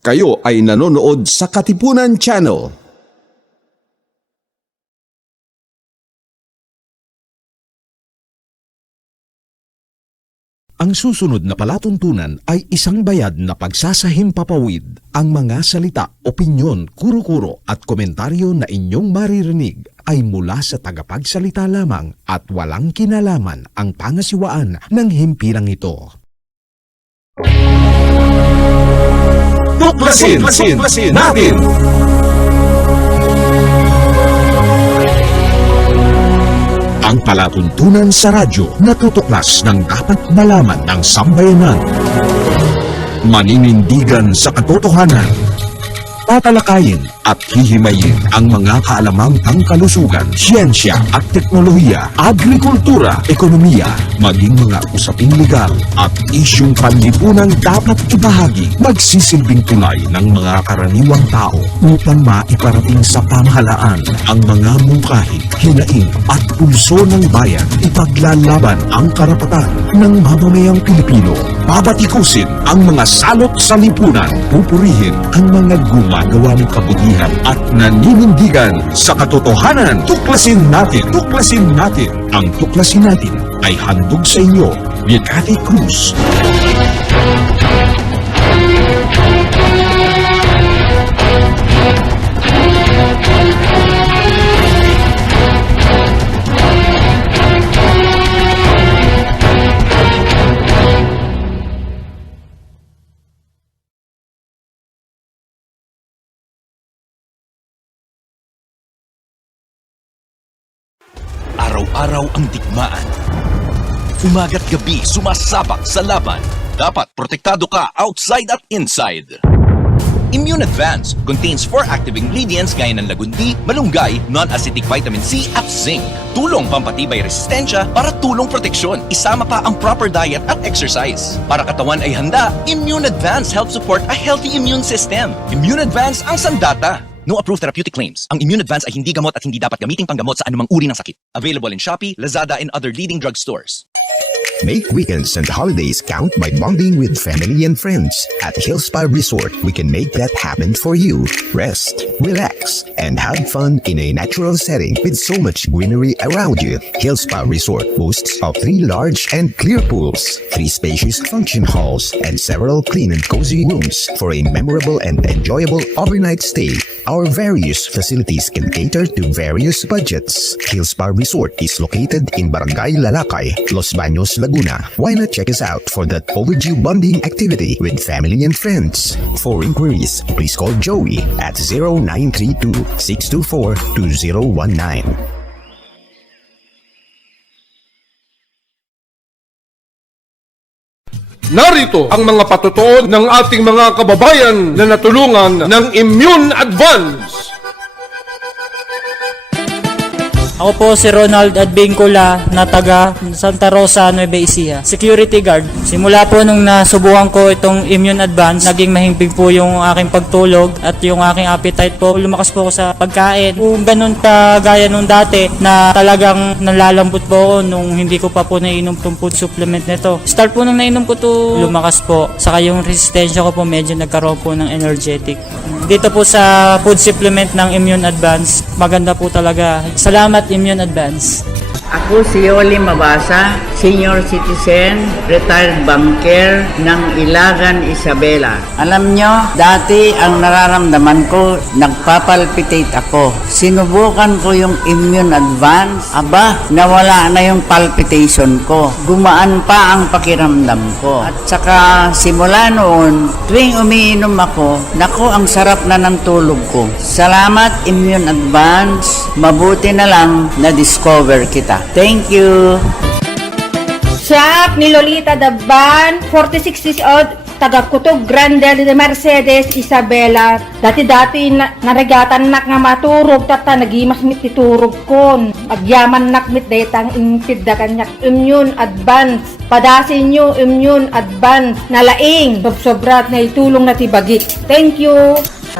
Kayo ay nanonood sa Katipunan Channel. Ang susunod na palatuntunan ay isang bayad na pagsasahimpapawid. Ang mga salita, opinyon, kuro-kuro at komentaryo na inyong maririnig ay mula sa tagapagsalita lamang at walang kinalaman ang pangasiwaan ng himpilang ito. Tuklasin natin! Ang palatuntunan sa radyo na tutuklas ng dapat malaman ng sambayanan. Maninindigan sa katotohanan. Tatalakayin at hihimayin ang mga kaalamang pangkalusugan, siyensya at teknolohiya, agrikultura, ekonomiya, maging mga usaping legal at isyung panlipunang dapat ibahagi, magsisilbing tulay ng mga karaniwang tao upang maiparating sa pamahalaan ang mga mungkahi, hinaing at pulso ng bayan, ipaglalaban ang karapatan ng mamamayang Pilipino, babatikusin ang mga salot sa lipunan, pupurihin ang mga gumagawa ng kabutihan at naninindigan sa katotohanan. Tuklasin natin! Tuklasin natin! Ang Tuklasin Natin ay handog sa inyo ni Gayle Cruz. Araw-araw ang digmaan. Umaga't gabi sumasabak sa laban. Dapat protektado ka outside at inside. Immune Advance contains 4 active ingredients gaya ng lagundi, malunggay, non-acidic vitamin C at zinc. Tulong pampatibay resistensya para tulong proteksyon. Isama pa ang proper diet at exercise. Para katawan ay handa, Immune Advance helps support a healthy immune system. Immune Advance ang sandata. No approved therapeutic claims. Ang Immune Advance ay hindi gamot at hindi dapat gamiting panggamot sa anumang uri ng sakit. Available in Shopee, Lazada, and other leading drugstores. Make weekends and holidays count by bonding with family and friends. At Hillspa Resort, we can make that happen for you. Rest, relax, and have fun in a natural setting with so much greenery around you. Hillspa Resort boasts of 3 large and clear pools, 3 spacious function halls, and several clean and cozy rooms for a memorable and enjoyable overnight stay. Our various facilities can cater to various budgets. Hillspa Resort is located in Barangay Lalakay, Los Baños, Laguna. Why not check us out for that overdue bonding activity with family and friends? For inquiries, please call Joey at 0932-624-2019. Narito ang mga patutuon ng ating mga kababayan na natulungan ng Immune Advance. Ako po si Ronald Adbincula na taga Santa Rosa, Nueva Ecija. Security guard. Simula po nung nasubukan ko itong Immune Advance, naging mahimbing po yung aking pagtulog at yung aking appetite po. Lumakas po ako sa pagkain. Kung ganun ka gaya nung dati na talagang nalalambot po ako nung hindi ko pa po nainom itong food supplement nito. Start po nung nainom ko to, lumakas po. Saka yung resistensya ko po medyo nagkaroon po ng energetic. Dito po sa food supplement ng Immune Advance, maganda po talaga. Salamat Immune Advance. Ako si Yoli Mabasa, senior citizen, retired banker ng Ilagan, Isabela. Alam nyo, dati ang nararamdaman ko, nagpapalpitate ako. Sinubukan ko yung Immune Advance. Aba, nawala na yung palpitation ko. Gumaan pa ang pakiramdam ko. At saka simula noon, tuwing umiinom ako, naku, ang sarap na ng tulog ko. Salamat Immune Advance. Mabuti na lang na-discover kita. Thank you. Siya ni Lolita Daban, 46 years old, taga Kutog Grande de Mercedes, Isabela. Dati-dati naragatan nak nga maturog, tata nagimas mit titurog kon. Agyaman nak mit daytang intid da kanyak Immune Advance. Padasin nyo Immune Advance na laing sobrat na itulong na tibagi. Thank you.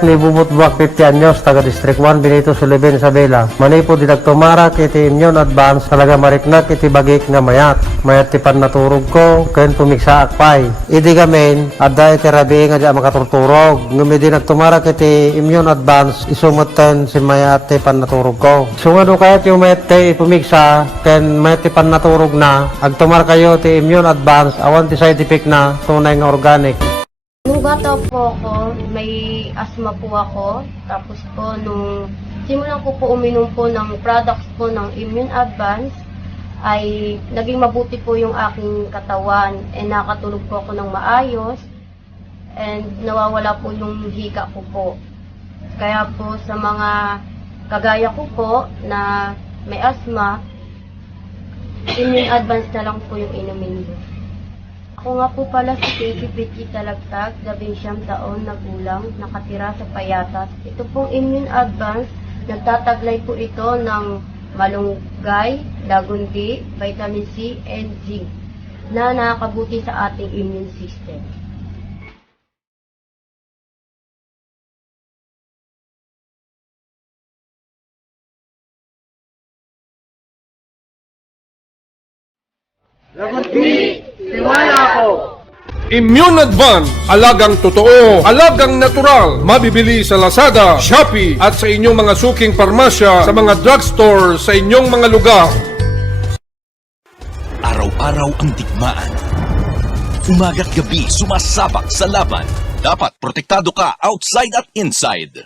ni Bubot Buwak 50 anyos, taga District 1, Benito Sullivan, Isabela. Mani po dinagtumara kiti immune advance, talaga mariknak iti bagik nga mayat tipan naturog ko, kayon pumiksa akpay. Idi gamin, adda iti rabi nga di makaturturog. Ngumi dinagtumara kiti immune advance, isumutan si mayat tipan naturog ko. Sungado kayat yung mayat ti pumiksa, ken mayat tipan naturog na, agtumar kayo ti immune advance, awan ti side effect na, tunay nga organic. Nung bata po ako, may asthma po ako. Tapos po, nung simulan ko po uminom po ng products po ng Immune Advance, ay naging mabuti po yung aking katawan. And nakatulog po ako ng maayos. And nawawala po yung hika ko po. Kaya po sa mga kagaya ko po na may asthma, Immune Advance na lang po yung inumin ko. Ako nga po pala si Casey Pitchy Talagtag, 19 taon na gulang, nakatira sa Payatas. Ito pong Immune Advance, nagtataglay po ito ng malunggay, lagundi, vitamin C, and zinc na nakakabuti sa ating immune system. Immune Advance, alagang totoo, alagang natural, mabibili sa Lazada, Shopee at sa inyong mga suking parmasya, sa mga drugstore, sa inyong mga lugar. Araw-araw ang digmaan. Umaga't gabi sumasabak sa laban. Dapat protektado ka outside at inside.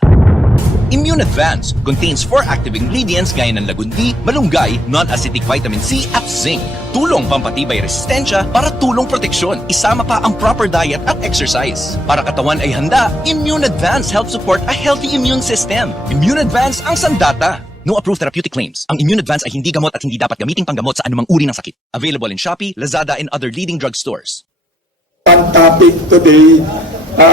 Immune Advance contains 4 active ingredients gaya ng lagundi, malunggay, non-acidic vitamin C at zinc. Tulong pampatibay resistensya para tulong proteksyon. Isama pa ang proper diet at exercise. Para katawan ay handa, Immune Advance helps support a healthy immune system. Immune Advance ang sandata. No approved therapeutic claims. Ang Immune Advance ay hindi gamot at hindi dapat gamiting panggamot sa anumang uri ng sakit. Available in Shopee, Lazada, and other leading drugstores. One topic today,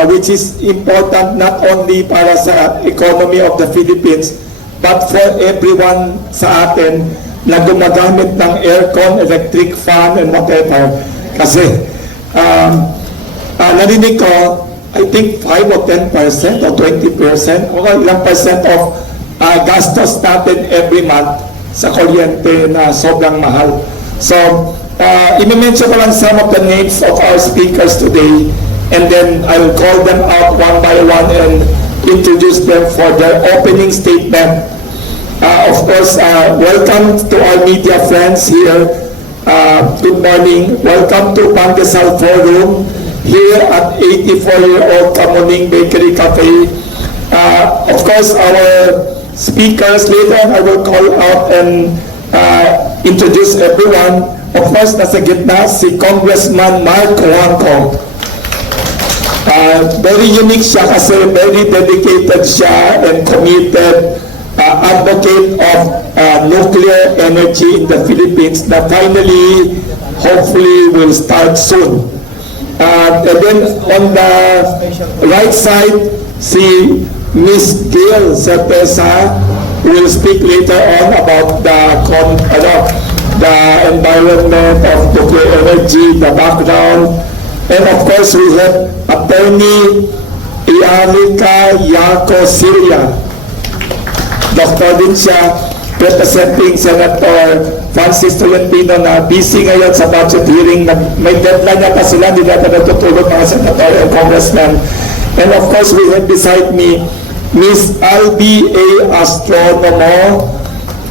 which is important not only para sa economy of the Philippines, but for everyone sa atin na gumagamit ng aircon, electric fan, and whatever. Kasi, narinig ko, I think 5 or 10% or 20% o ilang percent of gastos natin every month sa kuryente na sobrang mahal. So, i-mention ko lang some of the names of our speakers today, and then I'll call them out one by one and introduce them for their opening statement. Of course, welcome to our media friends here. Good morning. Welcome to Pangasinan Forum here at 84-year-old Kamuning Bakery Cafe. Of course, our speakers, later on I will call out and introduce everyone. Of course, nasa gitna si Congressman Mark Cojuangco. Very unique siya kasi very dedicated siya and committed advocate of nuclear energy in the Philippines na finally, hopefully, will start soon. And then on the right side, si Miss Gayle Certeza will speak later on about the environment of nuclear energy, the background, and of course we have Attorney Iarika Yako Syria. Doktor din siya, representing Senator Francis Tolentino na busy ngayon sa budget hearing. May deadline yata sila, hindi natin natutulog mga senator and congressmen. And of course we have beside me Miss Albi A. Astronomo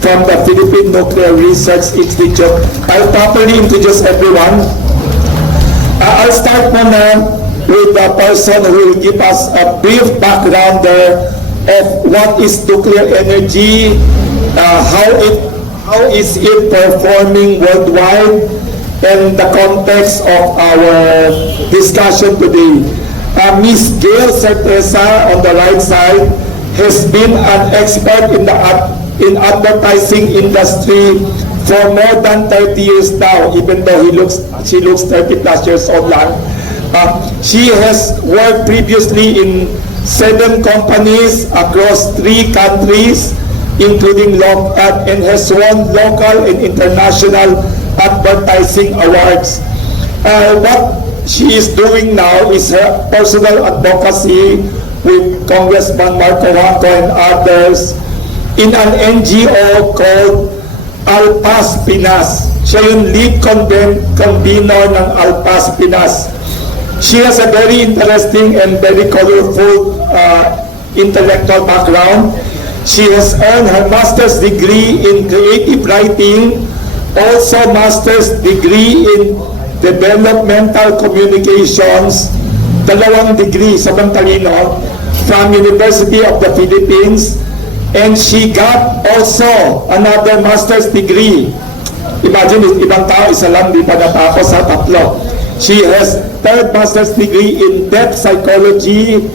from the Philippine Nuclear Research Institute. I'll properly introduce everyone. I'll start muna with the person who will give us a brief background of what is nuclear energy, how is it performing worldwide, and the context of our discussion today. Ms. Gayle Certeza on the right side has been an expert in advertising industry for more than 30 years now, even though she looks 30 plus years old lang. She has worked previously in 7 companies across 3 countries, including and has won local and international advertising awards. What she is doing now is her personal advocacy with Congressman Cojuangco and others in an NGO called Alpas, Pinas. Siya yung lead convener ng Alpas, Pinas. She has a very interesting and very colorful intellectual background. She has earned her master's degree in creative writing, also master's degree in developmental communications, 2 degree sa Talino from University of the Philippines, and she got also another master's degree. Imagine, ibang tao, isa lang, di pa natapos sa 3. She has 3rd master's degree in depth psychology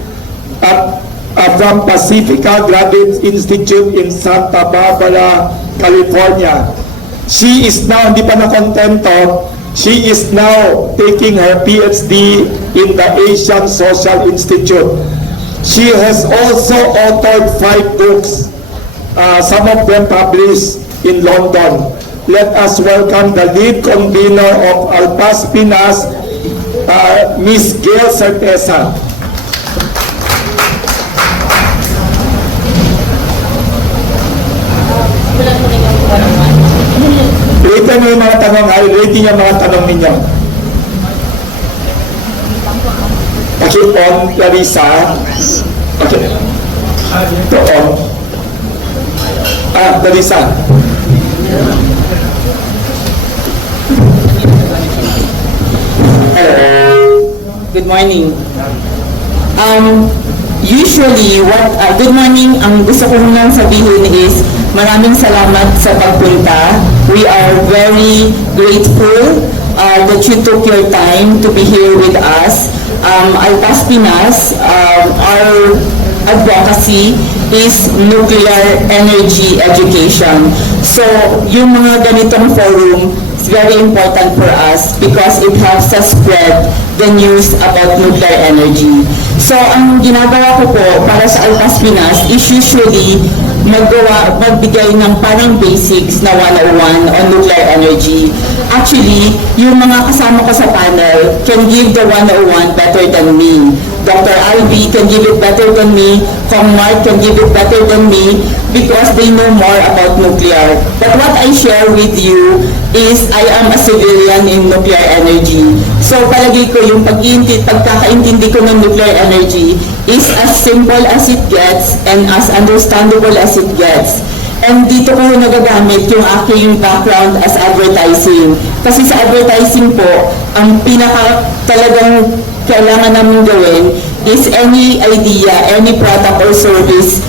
from Pacifica Graduate Institute in Santa Barbara, California. She is now, hindi pa nakontento, she is now taking her PhD in the Asian Social Institute. She has also authored 5 books, some of them published in London. Let us welcome the lead convener of Alpas, Pinas, Miss Gayle Certeza. Ready niyo yung mga tanong, ready niyo mga tanong ninyo. Okay, on, Larissa. Okay. Ito, on. Larissa. Good morning. Usually, good morning, ang gusto ko nang sabihin is maraming salamat sa pagpunta. We are very grateful that you took your time to be here with us. Alpas, Pinas, our advocacy is nuclear energy education. So, yung mga ganitong forum is very important for us because it helps us spread the news about nuclear energy. So, ang ginagawa ko po para sa Alpas, Pinas is usually magbigay ng parang basics na 101 on nuclear energy. Actually, yung mga kasama ko sa panel can give the 101 better than me. Dr. Alvi can give it better than me, Kong Mark can give it better than me because they know more about nuclear. But what I share with you is I am a civilian in nuclear energy. So palagi ko yung pagkakaintindi ko ng nuclear energy is as simple as it gets and as understandable as it gets. And dito ko nagagamit yung aking background as advertising. Kasi sa advertising po, ang talagang kailangan namin gawin is any idea, any product or service,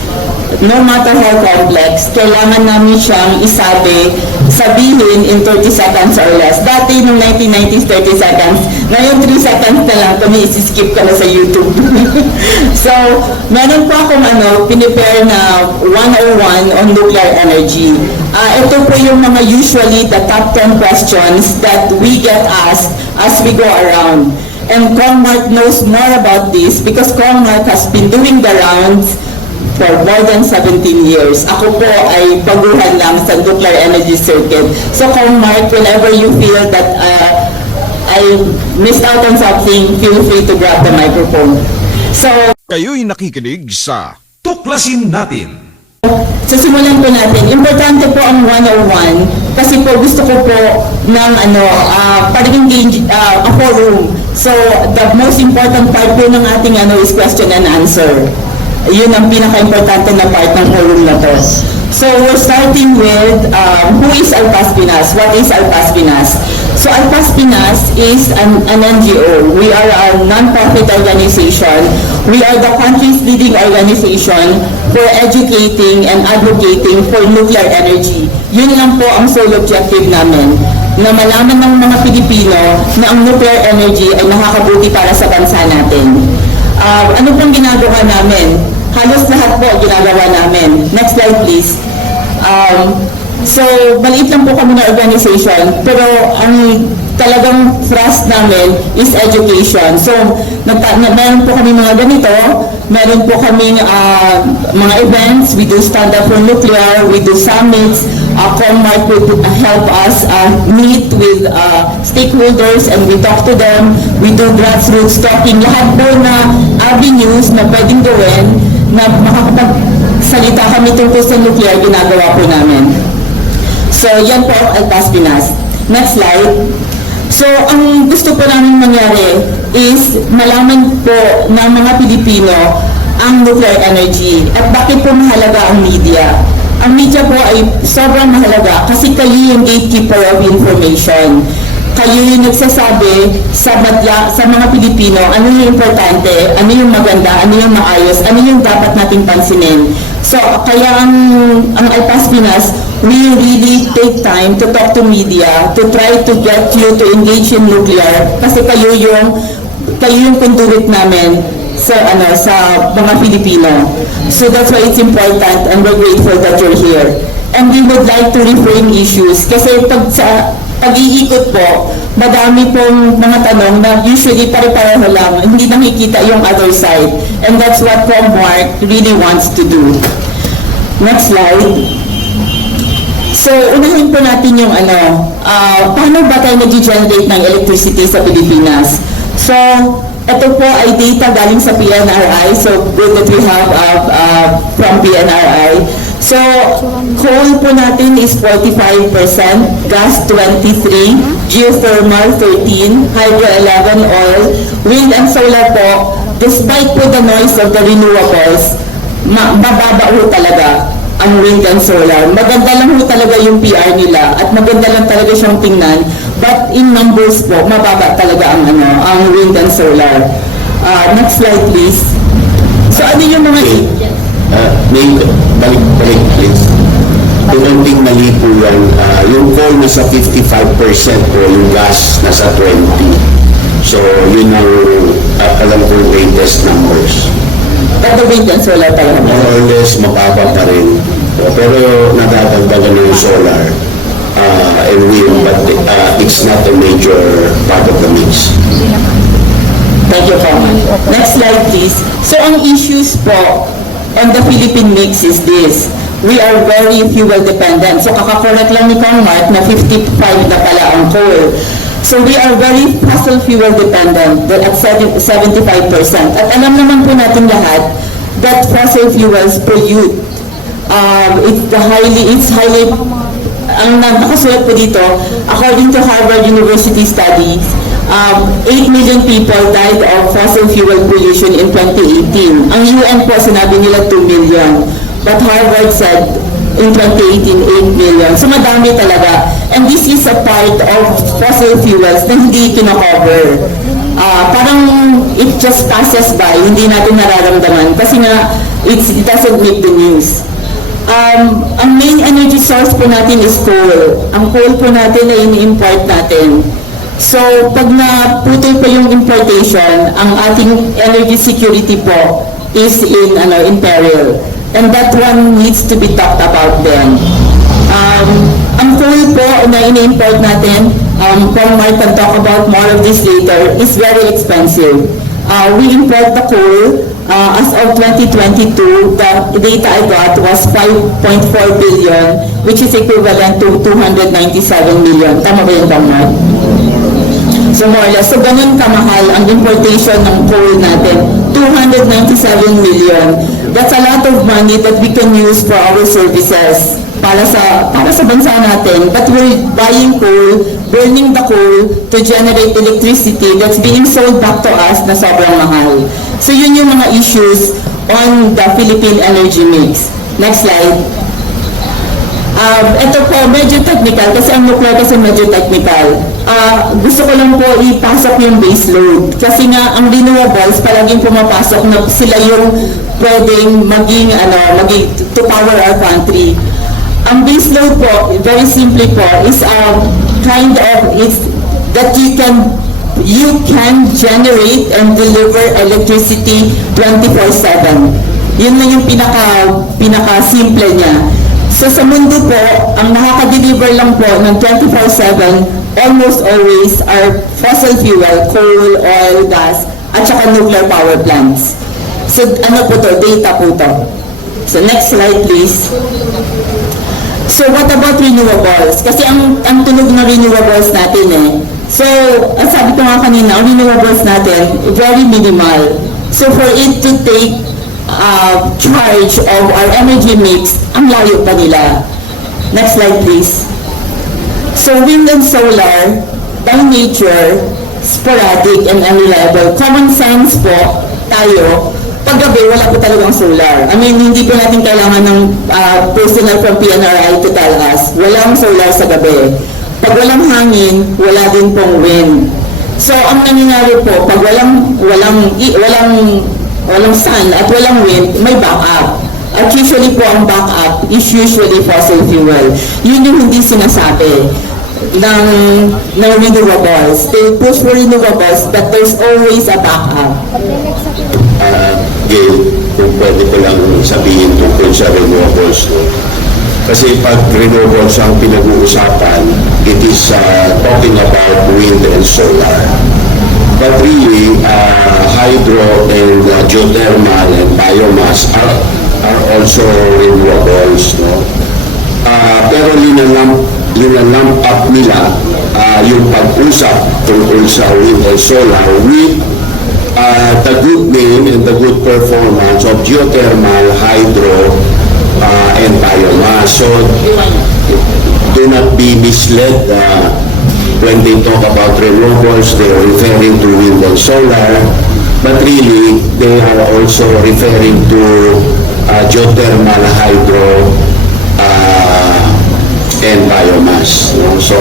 no matter how complex, kailangan namin siyang sabihin in 30 seconds or less. Dati nung 1990s, 30 seconds. Ngayon 3 seconds na lang kami, isi-skip ka na sa YouTube. So, meron po akong pinipare na 101 on nuclear energy. Ito po yung mga usually the top 10 questions that we get asked as we go around. And Kong Mark knows more about this because Kong Mark has been doing the rounds for more than 17 years. Ako po ay baguhan lang sa nuclear energy circuit. So Kong Mark, whenever you feel that I missed out on something, feel free to grab the microphone. So, Kayo'y nakikinig sa Tuklasin Natin. so simulan po natin. Importante po ang 101 kasi po gusto ko po ng pag-engage a forum. So the most important part po ng ating is question and answer. Yun ang pinaka-importante na part ng forum na to. So we're starting with who is Alpas Pinas? What is Alpas Pinas? So Alpas Pinas is an NGO. We are a non-profit organization. We are the country's leading organization for educating and advocating for nuclear energy. Yun lang po ang sole objective namin, na malaman ng mga Pilipino na ang nuclear energy ay nakakabuti para sa bansa natin. Ano pong ginagawa namin? Halos lahat po ginagawa namin. Next slide please. So, maliit lang po kami na organization, pero ang talagang thrust namin is education. So, meron po kami mga ganito, meron po kami mga events, we do stand up for nuclear, we do summits, Commark would help us meet with stakeholders and we talk to them. We do grassroots talking. Lahat po na avenues na pwedeng gawin na makakapagsalita kami tungkol sa nuclear, ginagawa po namin. So, yan po ang Alpas, Pinas. Next slide. So, ang gusto po namin mangyari is malaman po ng mga Pilipino ang nuclear energy at bakit po mahalaga ang media. Ang media po ay sobrang mahalaga kasi kayo yung gatekeeper of information. Kayo yung nagsasabi sa mga Pilipino ano yung importante, ano yung maganda, ano yung maayos, ano yung dapat nating pansinin. So, kaya ang Alpas, Pinas, we really take time to talk to media, to try to get you to engage in nuclear kasi kayo yung conduit namin sa mga Pilipino. So that's why it's important and we're grateful that you're here. And we would like to reframe issues kasi pag-iikot po, madami pong mga tanong na usually pare-pareho lang, hindi nakikita yung other side. And that's what Commark really wants to do. Next slide. So, unahin po natin yung paano ba tayo nag-generate ng electricity sa Pilipinas? So, ito po ay data galing sa PNRI. So, good that we have from PNRI. So, coal po natin is 45%, gas 23%, geothermal 13%, hydro 11%, oil, wind and solar po, despite po the noise of the renewables, mababa po talaga ang wind and solar. Maganda lang po talaga yung PR nila at maganda lang talaga siyang tingnan. But in numbers po, mababa talaga ang wind and solar. Next slide please. So ano yung mga... balik please. Kunting mali po yan. Yung coal nasa 55% po, yung gas nasa 20%. So yun ang alam ko latest numbers. But the wind and solar talaga? More or less, mababa pa rin. Pero nadadagdagan ng solar and wind, but it's not a major part of the mix. Thank you, Congressman. Next slide, please. So, ang issues po on the Philippine mix is this. We are very fuel dependent. So, kakakorek lang ni Mark na 55 na pala ang coal. So, we are very fossil fuel dependent at 75%. At alam naman po natin lahat that fossil fuels pollute. It's highly, ang nakasulat po dito, according to Harvard University studies, 8 million people died of fossil fuel pollution in 2018. Ang UN po, sinabi nila 2 million. But Harvard said, in 2018, 8 million. So madami talaga. And this is a part of fossil fuels na hindi kinakover. Parang it just passes by, hindi natin nararamdaman. Kasi nga, it doesn't make the news. Ang main energy source po natin is coal. Ang coal po natin ay ini-import natin. So, pag naputol po yung importation, ang ating energy security po is in peril. And that one needs to be talked about then. Ang coal po na ini-import natin, Mark can talk about more of this later, is very expensive. We import the coal. As of 2022, the data I got was 5.4 billion, which is equivalent to 297 million. Tama ba yun, Mark? So more or less, so ganun kamahal ang importation ng coal natin, 297 million. That's a lot of money that we can use for our services para sa bansa natin. But we're buying coal, burning the coal to generate electricity that's being sold back to us na sobrang mahal. So yun yung mga issues on the Philippine energy mix. Next slide. Ito po, medyo technical kasi ang nuclear kasi medyo technical. Gusto ko lang po ipasok yung base load. Kasi nga, ang renewables palaging pumapasok na sila yung pwedeng maging to power our country. Ang base load po, very simply po, is kind of, it's that you can generate and deliver electricity 24/7. Yun lang yung pinaka-simple niya. So sa mundo po, ang nakaka-deliver lang po ng 24/7 almost always are fossil fuel, coal, oil, gas, at saka nuclear power plants. So ano po to? Data po to. So next slide please. So what about renewables? Kasi ang tunog na renewables natin eh. So, ang sabi ko nga kanina, ang renewables natin, very minimal. So for it to take charge of our energy mix, ang layo pa nila. Next slide please. So wind and solar, by nature, sporadic and unreliable. Common sense po, tayo, paggabi, wala po talagang solar. I mean, hindi po natin kailangan ng personnel from PNRI to tell us, walang solar sa gabi. Pag walang hangin, wala din pong wind. So, ang nangyayari po, pag walang sun at walang wind, may backup. At usually po, ang backup is usually fossil fuel. Yun yung hindi sinasabi ng renewables. They push for renewables, but there's always a backup. Gayle, kung pwede ko lang sabihin tungkol sa renewables. No? Kasi pag renewables ang pinag-uusapan, it is talking about wind and solar. But really, hydro and geothermal and biomass are also renewables. No? Pero linanamp up nila yung pag-usap tungkol sa wind and solar with the good name and the good performance of geothermal, hydro, and biomass. So, do not be misled when they talk about renewables, they are referring to wind and solar, but really, they are also referring to geothermal, hydro, and biomass. No? So,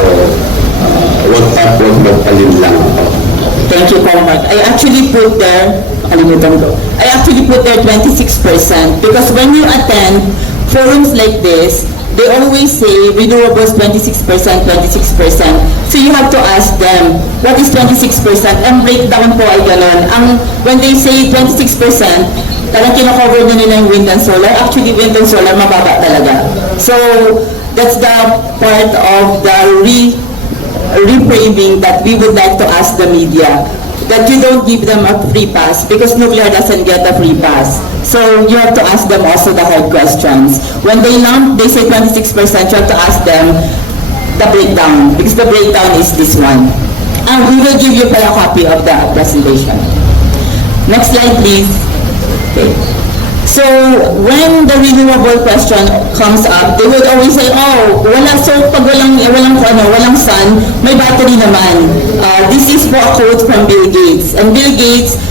wag magpalin lang ako. Thank you, Mark. I actually put there 26% because when you attend forums like this, they always say renewables 26%. So you have to ask them, what is 26%? Ang breakdown po ay gano'n. When they say 26%, talagang kinocover na nila yung wind and solar. Actually, wind and solar, mababa talaga. So, that's the part of the reframing that we would like to ask the media, that you don't give them a free pass because nuclear doesn't get a free pass. So you have to ask them also the hard questions. When they say 26%, you have to ask them the breakdown because the breakdown is this one. And we will give you a copy of the presentation. Next slide, please. Okay. So, when the renewable question comes up, they would always say, oh, pag walang sun, may battery naman. This is for a quote from Bill Gates. And Bill Gates,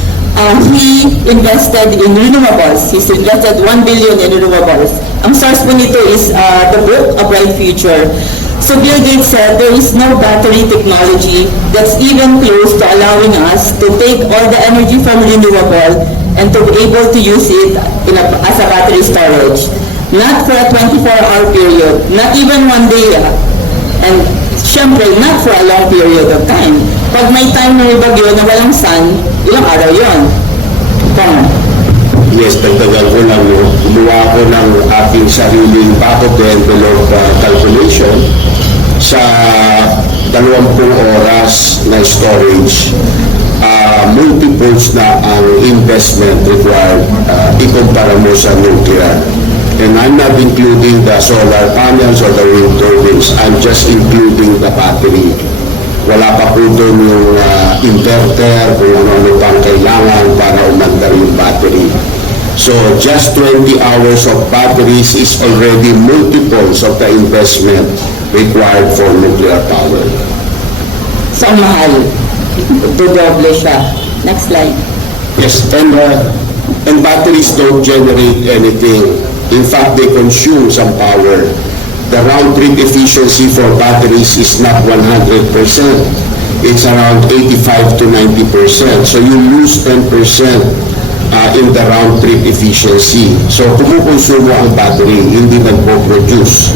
he invested in renewables. He's invested 1 billion in renewables. Ang source po nito is the book, A Bright Future. So Bill Gates said there is no battery technology that's even close to allowing us to take all the energy from renewable and to be able to use it as a battery storage. Not for a 24-hour period, not even one day. And syempre, not for a long period of time. Pag may time na bagyo na walang sun, ilang araw yun? Yes, dagdagan ko lang, gumawa ko ng aking sariling back of the envelope calculation sa 20 oras na storage. Multiples na ang investment required ikumpara mo sa nuclear. And I'm not including the solar panels or the wind turbines. I'm just including the battery. Wala pa po doon yung inverter, kung ano-ano pang kailangan para umandar yung battery. So just 20 hours of batteries is already multiples of the investment required for nuclear power. So, mahal. Dodoble siya. Next slide. Yes, and batteries don't generate anything. In fact, they consume some power. The round-trip efficiency for batteries is not 100%. It's around 85 to 90%. So you lose 10% in the round-trip efficiency. So kumukonsumo ang battery, hindi nagpo-produce.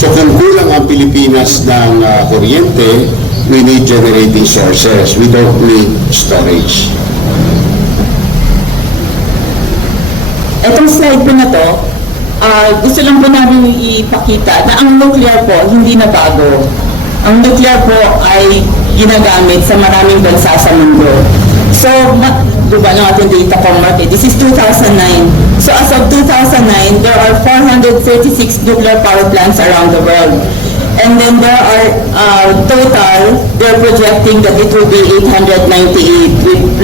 So kung kulang ang Pilipinas ng kuryente, we need generating sources. We don't need storage. Itong slide po na to, gusto lang po namin ipakita na ang nuclear po hindi na bago. Ang nuclear po ay ginagamit sa maraming bansa sa mundo. So, diba natin data from market? This is 2009. So, as of 2009, 2009, there are 436 nuclear power plants around the world. And then there are total, they're projecting that it will be 898 with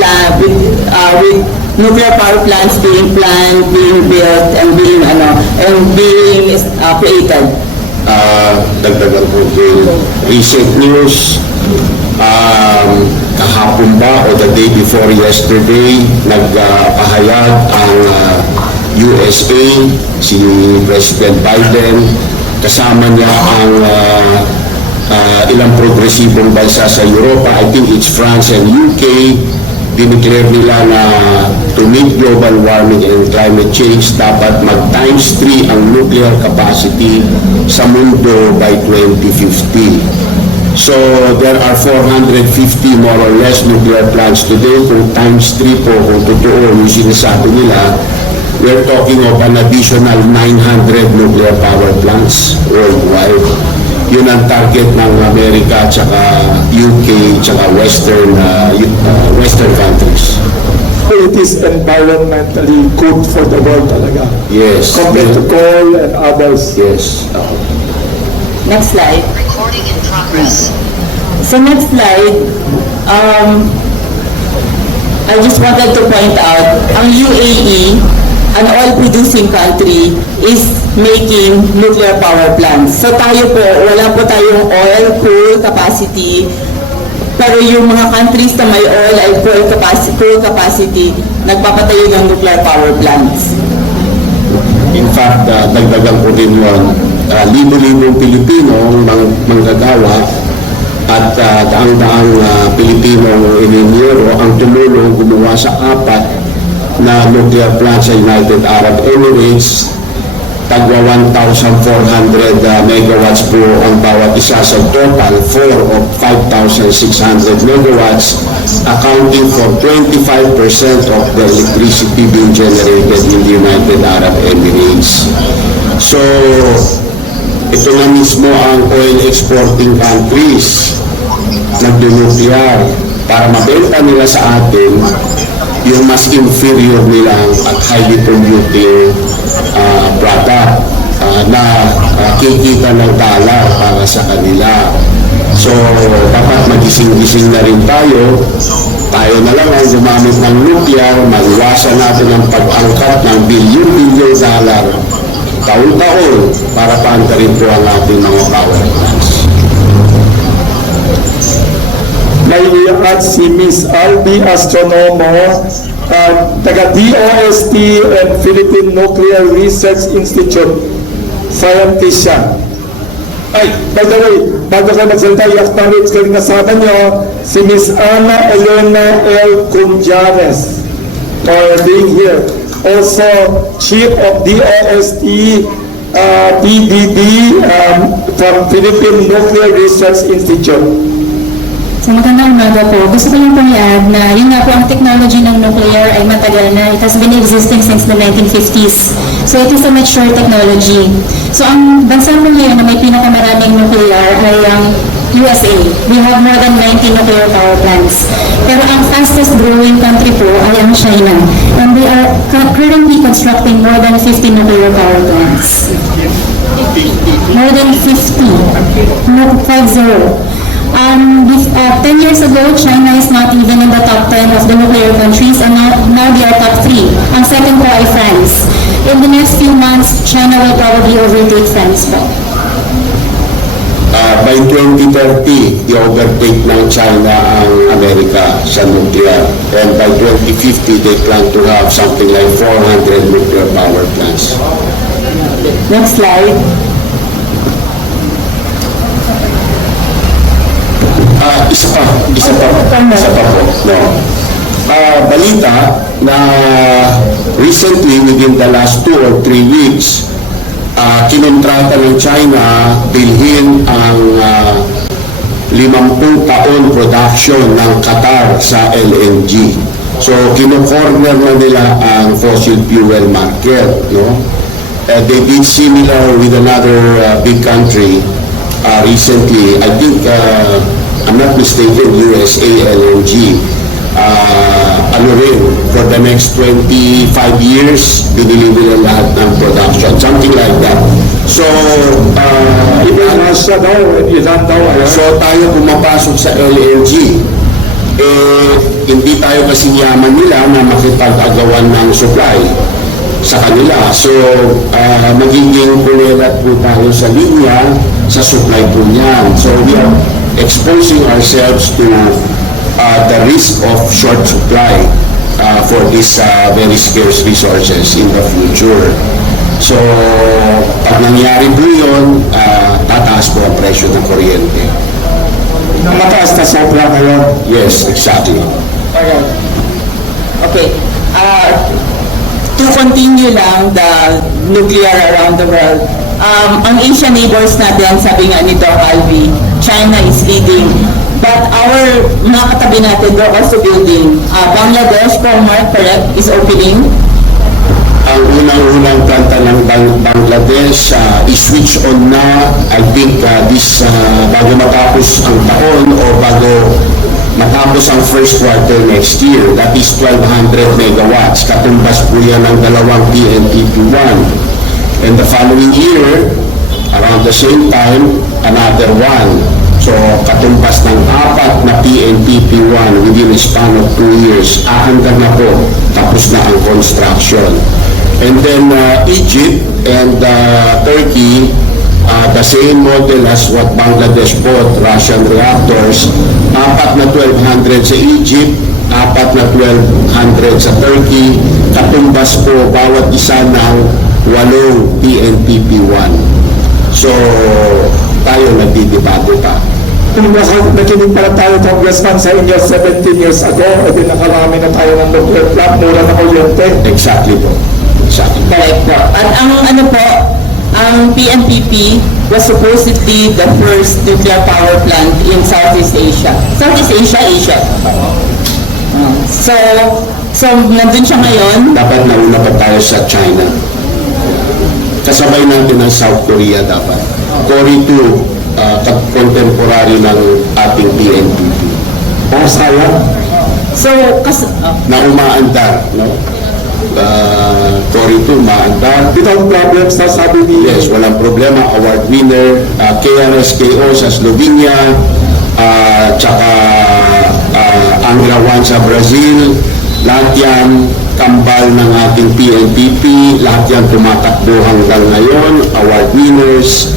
nuclear power plants being planned, being built, and being created. Dagdagan ko din recent news, kahapon ba o the day before yesterday, nagpahayag ang USA, si President Biden, kasama niya ang ilang progresibong bansa sa Europa. I think it's France and UK. Dineclare nila na to meet global warming and climate change, dapat mag-times 3 ang nuclear capacity sa mundo by 2050. So there are 450 more or less nuclear plants today. Kung times 3 po, kung totoo yung sinasabi nila, we're talking of an additional 900 nuclear power plants worldwide. Yun ang target ng Amerika, tsaka UK, tsaka Western countries. It is environmentally good for the world talaga. Yes. Compared to coal and others. Yes. Next slide. Recording in progress. So next slide, I just wanted to point out, ang UAE, an oil-producing country, is making nuclear power plants. So tayo po, wala po tayong oil coal capacity, pero yung mga countries na may oil ay coal capacity, nagpapatayo ng nuclear power plants. In fact, dagdagan ko din yun, libo-libong Pilipino manggagawa at daang-daang Pilipinong inhinyero ang tumulong gumawa sa 4 na nuclear plant sa United Arab Emirates. Tagwa 1,400 megawatts po ang bawat isa, sa total 4 of 5,600 megawatts, accounting for 25% of the electricity being generated in the United Arab Emirates. So, ito na mismo ang oil exporting countries nagdo-nuclear para mabenta nila sa atin yung mas inferior nilang at highly polluting product na kikita ng dollar para sa kanila. So, dapat magising-gising na rin tayo. Tayo na lang ang gumamit ng nuclear, maiwasan natin ang pag-angkat ng bilyon-bilyon dollar taon-taon para paantarin po ang ating mga power plants. May at si Miss Albi Astronomo, taga DOST and Philippine Nuclear Research Institute, scientist siya. Ay, by the way, bago ka magsalita, i-acknowledge ka rin kasama nyo si Miss Ana Elena L. Cunjanes for being here. Also, Chief of DOST PDD from Philippine Nuclear Research Institute. So magandang umaga po. Gusto ko lang pong i-add na yun nga po, ang technology ng nuclear ay matagal na. It has been existing since the 1950s. So it is a mature technology. So ang bansa po ngayon na may pinakamaraming nuclear ay ang USA. We have more than 90 nuclear power plants. Pero ang fastest growing country po ay ang China. And they are currently constructing more than 50 nuclear power plants. More than 50. No, 50. 10 years ago, China is not even in the top 10 of the nuclear countries, and now they are top 3. Ang second po ay France. In the next few months, China will probably overtake France po. By 2030, i-overtake ng China ang Amerika sa nuclear. And by 2050, they plan to have something like 400 nuclear power plants. Next slide. Isa pa po. No. Balita na recently, within the last 2 or 3 weeks, kinontrata ng China bilhin ang 50 taon production ng Qatar sa LNG. So, kino-corner na nila ang fossil fuel market. No? They did similar with another big country recently. I think, I'm not mistaken, USA LNG. for the next 25 years, binili nila lahat ng production, something like that. So, so tayo pumapasok sa LNG. Hindi tayo kasing yaman nila na makipag-agawan ng supply sa kanila. So, magiging bulelat po tayo sa linya sa supply po niyan. So, we are exposing ourselves to the risk of short supply for these very scarce resources in the future. So, pag nangyari po yun, tataas po ang presyo ng kuryente. Mataas na sobra ngayon. Yes, exactly. Okay. To continue lang the nuclear around the world, ang Asian neighbors natin, sabi nga nito, Alvi, China is leading. But our mga katabi natin, they're also building. Bangladesh, Mark, correct, is opening. Ang unang-unang planta ng Bangladesh i-switch on na, I think bago matapos ang taon o bago matapos ang first quarter next year. That is 1,200 megawatts. Katumbas po yan ng dalawang PNPP-1. And the following year, around the same time, another one. So, katumbas ng 4 na PNPP-1 within a span of 2 years. Ahanda na po, tapos na ang construction. And then Egypt and Turkey, the same model as what Bangladesh bought, Russian reactors, 4 na 1,200 sa Egypt, 4 na 1,200 sa Turkey, katumbas po bawat isa ng 8 PNPP-1. So, tayo nagdidebate pa. Kung nakinig pala tayo, Congressman, sa inyo 17 years ago, edi nakarami na tayo ng nuclear plant, mura na kuryente. Exactly po. Exactly. Correct po. At ang PNPP was supposedly the first nuclear power plant in Southeast Asia. Southeast Asia, Asia. So nandun siya ngayon. Dapat nauna pa tayo sa China. Kasabay natin ang South Korea dapat. Korea 2, contemporary ng ating PNPP. So, na umaandar, no? Cory 2, maandar. Without problems na sabi ni... Yes, walang problema. Award winner, KRSKO sa Slovenia, tsaka Angra 1 sa Brazil. Lahat yan, kambal ng ating PNPP. Lahat yan tumatakbo hanggang ngayon. Award winners.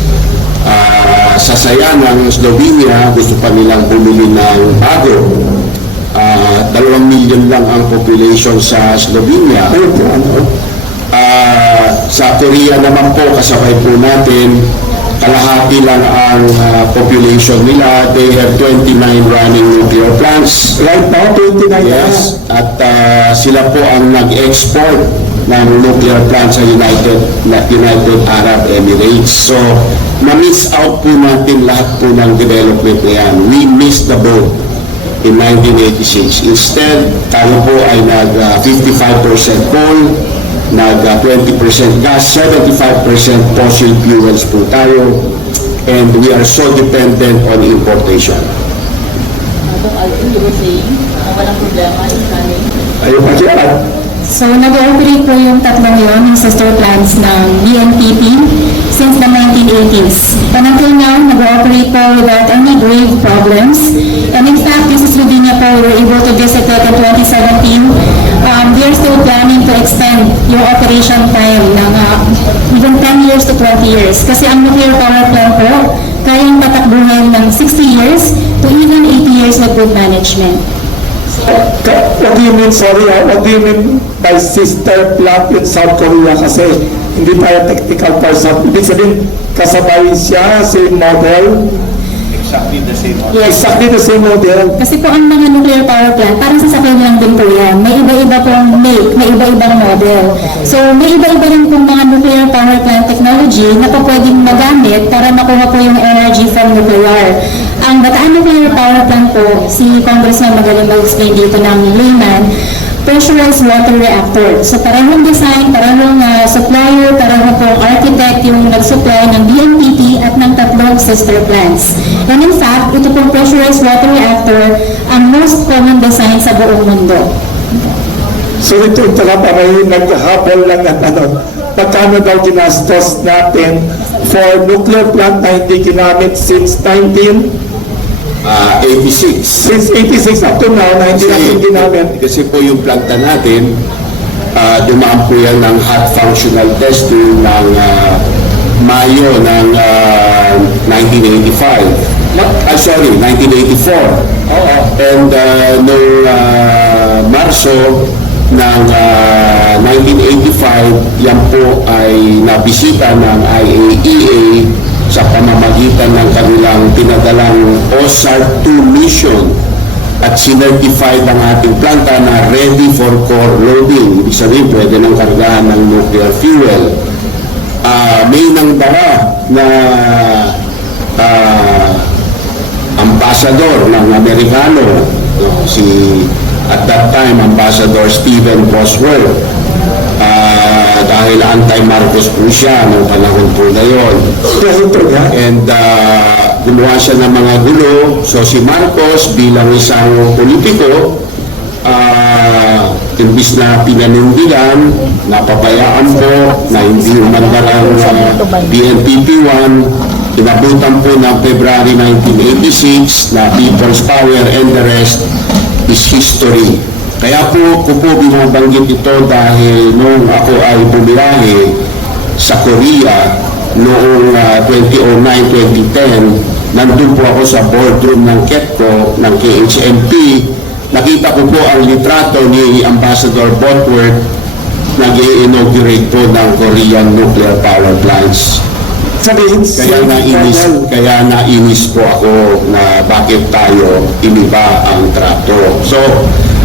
Sa saya ng Slovenia, gusto pa nilang bumili ng bago. 2 million lang ang population sa Slovenia. Sa Korea naman po, kasabay po natin, kalahati lang ang population nila. They have 29 running nuclear plants. Right now, 29 Yes. At sila po ang nag-export ng nuclear plants sa United Arab Emirates. So, na-miss out po natin lahat po ng development na yan. We missed the boat in 1986. Instead, tayo po ay nag-55% coal, nag-20% gas, 75% fossil fuels po tayo, and we are so dependent on importation. Walang problema, Ayun pa siya. So, nag-operate po yung tatlong yun, yung sister plants ng BNPP since the 1980s. But until now, nag-operate po without any grave problems. And in fact, this is Slovenia po, we were able to visit it in 2017. They are still planning to extend yung operation time ng even 10 years to 20 years. Kasi ang nuclear power plant po, kayang tatakbuhin ng 60 years to even 80 years with good management. What do you mean, what do you mean by sister plant in South Korea? Kasi hindi tayo technical person. Ibig sabihin, kasabay siya, same model. Exactly the same model. Yes. Exactly the same model. Kasi po ang mga nuclear power plant, parang sasakyan lang din po yan. May iba-iba pong make, may iba-ibang model. So, may iba-iba rin pong mga nuclear power plant technology na po pwedeng magamit para makuha po yung energy from nuclear. Ang Bataan Nuclear Power Plant po, si Congressman magaling mag-explain dito ng layman, pressurized water reactor. So parehong design, parehong supplier, parehong pong architect yung nag-supply ng BNPP at ng tatlong sister plants. And in fact, ito pong pressurized water reactor ang most common design sa buong mundo. So ito talaga may naghahabol lang ng ano, magkano daw ginastos natin for nuclear plant na hindi ginamit since 86. Since 86 up to now na hindi natin ginamit. Kasi po yung planta natin, dumaan po yan ng hot functional testing ng Mayo ng 1985. Sorry, 1984. And noong Marso ng 1985, yan po ay nabisita ng IAEA sa pamamagitan ng kanilang pinadalang OSAR-2 mission at sinertified ang ating planta na ready for core loading. Ibig sabihin, pwede nang kargahan ng nuclear fuel. May nangdara na ambassador ng Amerikano, at that time, Ambassador Stephen Bosworth, dahil anti-Marcos po siya noong panahon po na yun. And gumawa siya ng mga gulo. So si Marcos bilang isang politiko, imbis na pinanindigan, napabayaan po na hindi umandar ang BNPP-1, inabutan po ng February 1986 na People's Power and the rest is history. Kaya po binabanggit ito dahil noong ako ay bumiyahe sa Korea noong 2009-2010, nandun po ako sa boardroom ng KEPCO, ng KHNP. Nakita ko po ang litrato ni Ambassador Bosworth nag-inaugurate po ng Korean nuclear power plants. Kaya nainis po ako na bakit tayo iniba ang trato. So,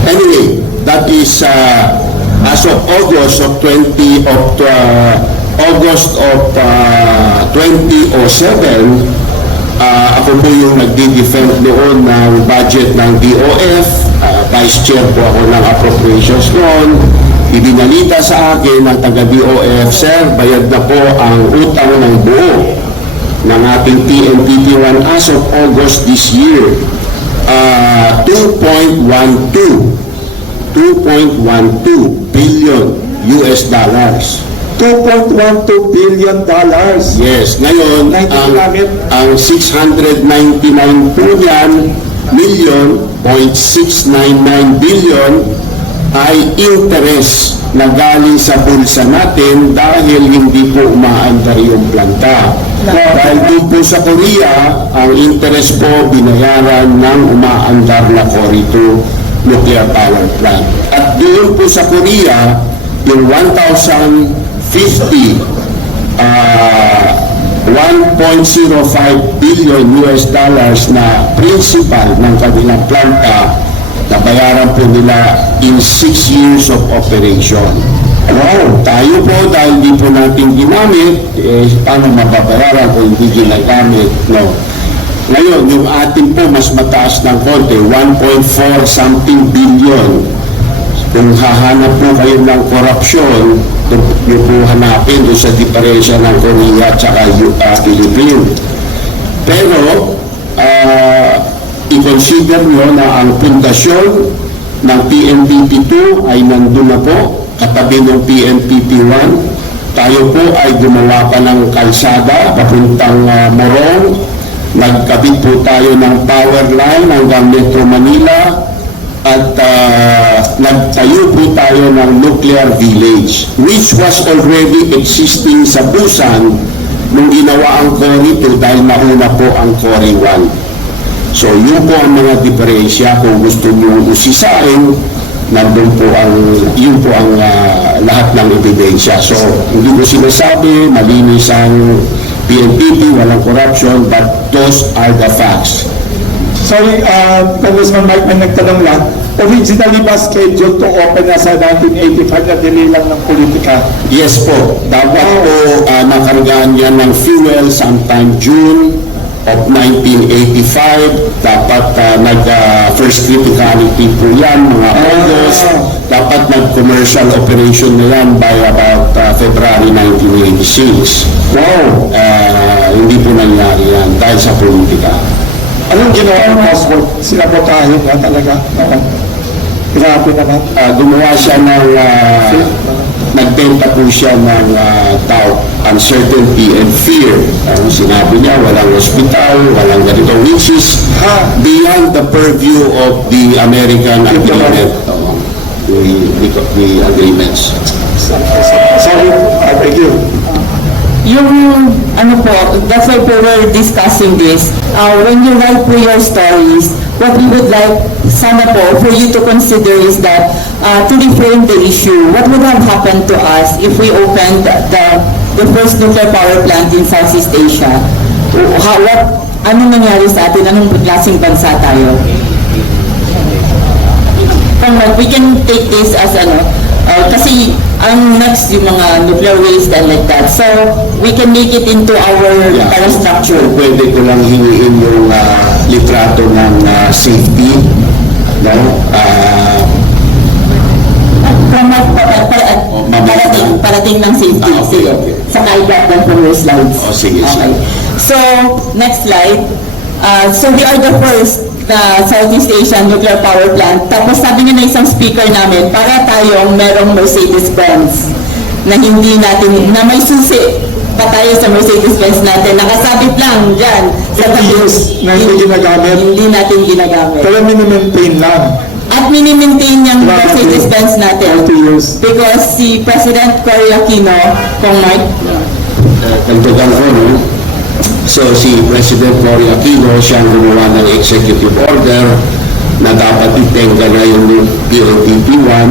anyway, that is as of August of 2007, ako po yung nagdi-defend noon ng budget ng DOF. Vice Chair po ako ng appropriations noon. Ibinalita sa akin ng taga-DOF, Sir, bayad na po ang utang ng buo ng ating TNPP-1 as of August this year. 2.12 billion US dollars. 2.12 billion dollars. Yes, ngayon ang 699 po yan, million, 0.699 billion ay interest na galing sa bulsa natin dahil hindi po umaandar yung planta. Dahil doon po sa Korea, ang interest po binayaran ng umaandar na Cory 2 nuclear power plant. At doon po sa Korea, yung 1,050 1.05 billion US dollars na principal ng kanilang planta, nabayaran po nila in 6 years of operation. Wow, tayo po dahil di po natin ginamit, paano mababayaran kung hindi ginagamit? No. Ngayon, yung atin po mas mataas ng konti, 1.4 something billion. Kung hahanap po kayo ng korupsyon, yung po hanapin doon sa diferensya ng Korea at saka Philippines. Pero, i-consider nyo na ang pundasyon ng PNPP-2 ay nandun na po, katabi ng PNPP-1. Tayo po ay gumawa pa ng kalsada papuntang Morong. Nagkabit po tayo ng power line hanggang Metro Manila at nagtayo po tayo ng nuclear village which was already existing sa Busan nung ginawa ang Cory 2 dahil nauna po ang Cory 1. So yun po ang mga diferensya. Kung gusto nyo usisain, nandun po yun po ang lahat ng ebidensya. So hindi ko sinasabi malinis ang PNPP, walang corruption, but those are the facts. Sorry, Congressman Mike, may nagtanong lang. Originally ba scheduled to open na sa 1985 na dili lang ng politika? Yes po. Dapat po nakargaan yan ng fuel sometime June of 1985. Dapat first criticality po yan, mga August. Dapat nag-commercial operation na yan by about February 1986. Wow! Hindi po nangyari yan dahil sa politika. Anong ginawa ng passport? Sinabotahin na talaga? Grabe naman. Gumawa siya ng, nagbenta po siya ng uncertainty and fear. Sinabi niya, walang hospital, walang ganito, which is beyond the purview of the American agreement. The agreements. Sorry, thank you. Yung, ano po, that's why po we're discussing this. When you write po your stories, what we would like, sana po, for you to consider is that, to reframe the issue, what would have happened to us if we opened the first nuclear power plant in Southeast Asia? Anong nangyari sa atin? Anong klaseng bansa tayo? We can take this as kasi ang next yung mga nuclear waste and like that. So, we can make it into our infrastructure. Pwede ko lang hiniin yung litrato ng safety. No? Parating ng safety. Sige. Saka i-drop lang from your slides. Sige. Okay. So, next slide. So, we are the first na Southeast Asian nuclear power plant. Tapos sabi niya na isang speaker namin, para tayong merong Mercedes-Benz na hindi natin, na may susi pa tayo sa Mercedes-Benz natin. Nakasabit lang dyan sa tabi. Na hindi ginagamit. Hindi natin ginagamit. Pero mini-maintain lang. At mini-maintain yung Mercedes-Benz natin. Because si President Cory Aquino, kung Mike, Tagdagan ko, no? So, si President Cory Aquino, siya ang gumawa ng executive order na dapat itenga na yung PLDT-1.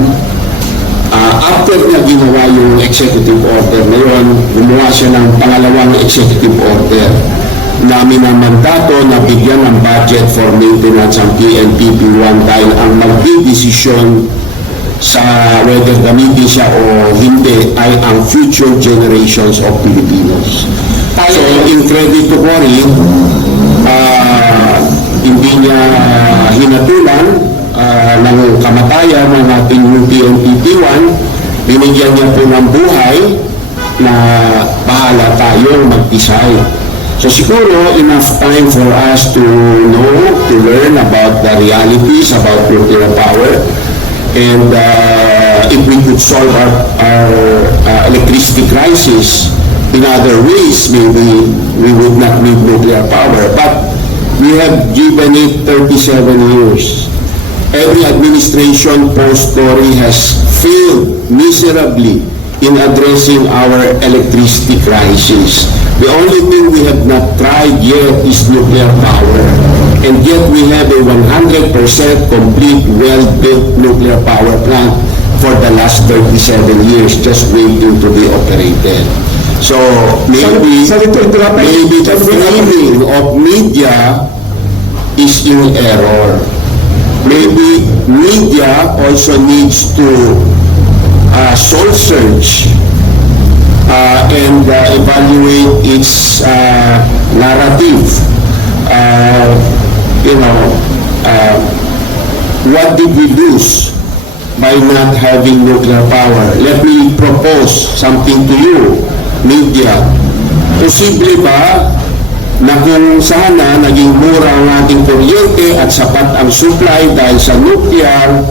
After na ginawa yung executive order na yun, gumawa siya ng pangalawang executive order na minamandato na bigyan ng budget for maintenance ang PLDT-1 dahil ang magdidesisyon sa whether gamitin siya o hindi ay ang future generations of Filipinos. So, in credit to Cory, hindi niya hinatulan ng kamatayan ng ating PNPT-1, binigyan niya po ng buhay na bahala tayong mag-decide. So siguro enough time for us to know, to learn about the realities about nuclear power, and if we could solve our electricity crisis in other ways, maybe we would not need nuclear power. But we have given it 37 years. Every administration post-Cory has failed miserably in addressing our electricity crisis. The only thing we have not tried yet is nuclear power. And yet we have a 100% complete, well-built nuclear power plant for the last 37 years, just waiting to be operated. So maybe the framing of media is in error. Maybe media also needs to soul search and evaluate its narrative. What did we lose by not having nuclear power? Let me propose something to you, media. Posible ba na kung sana naging mura ang ating kuryente at sapat ang supply dahil sa nuclear,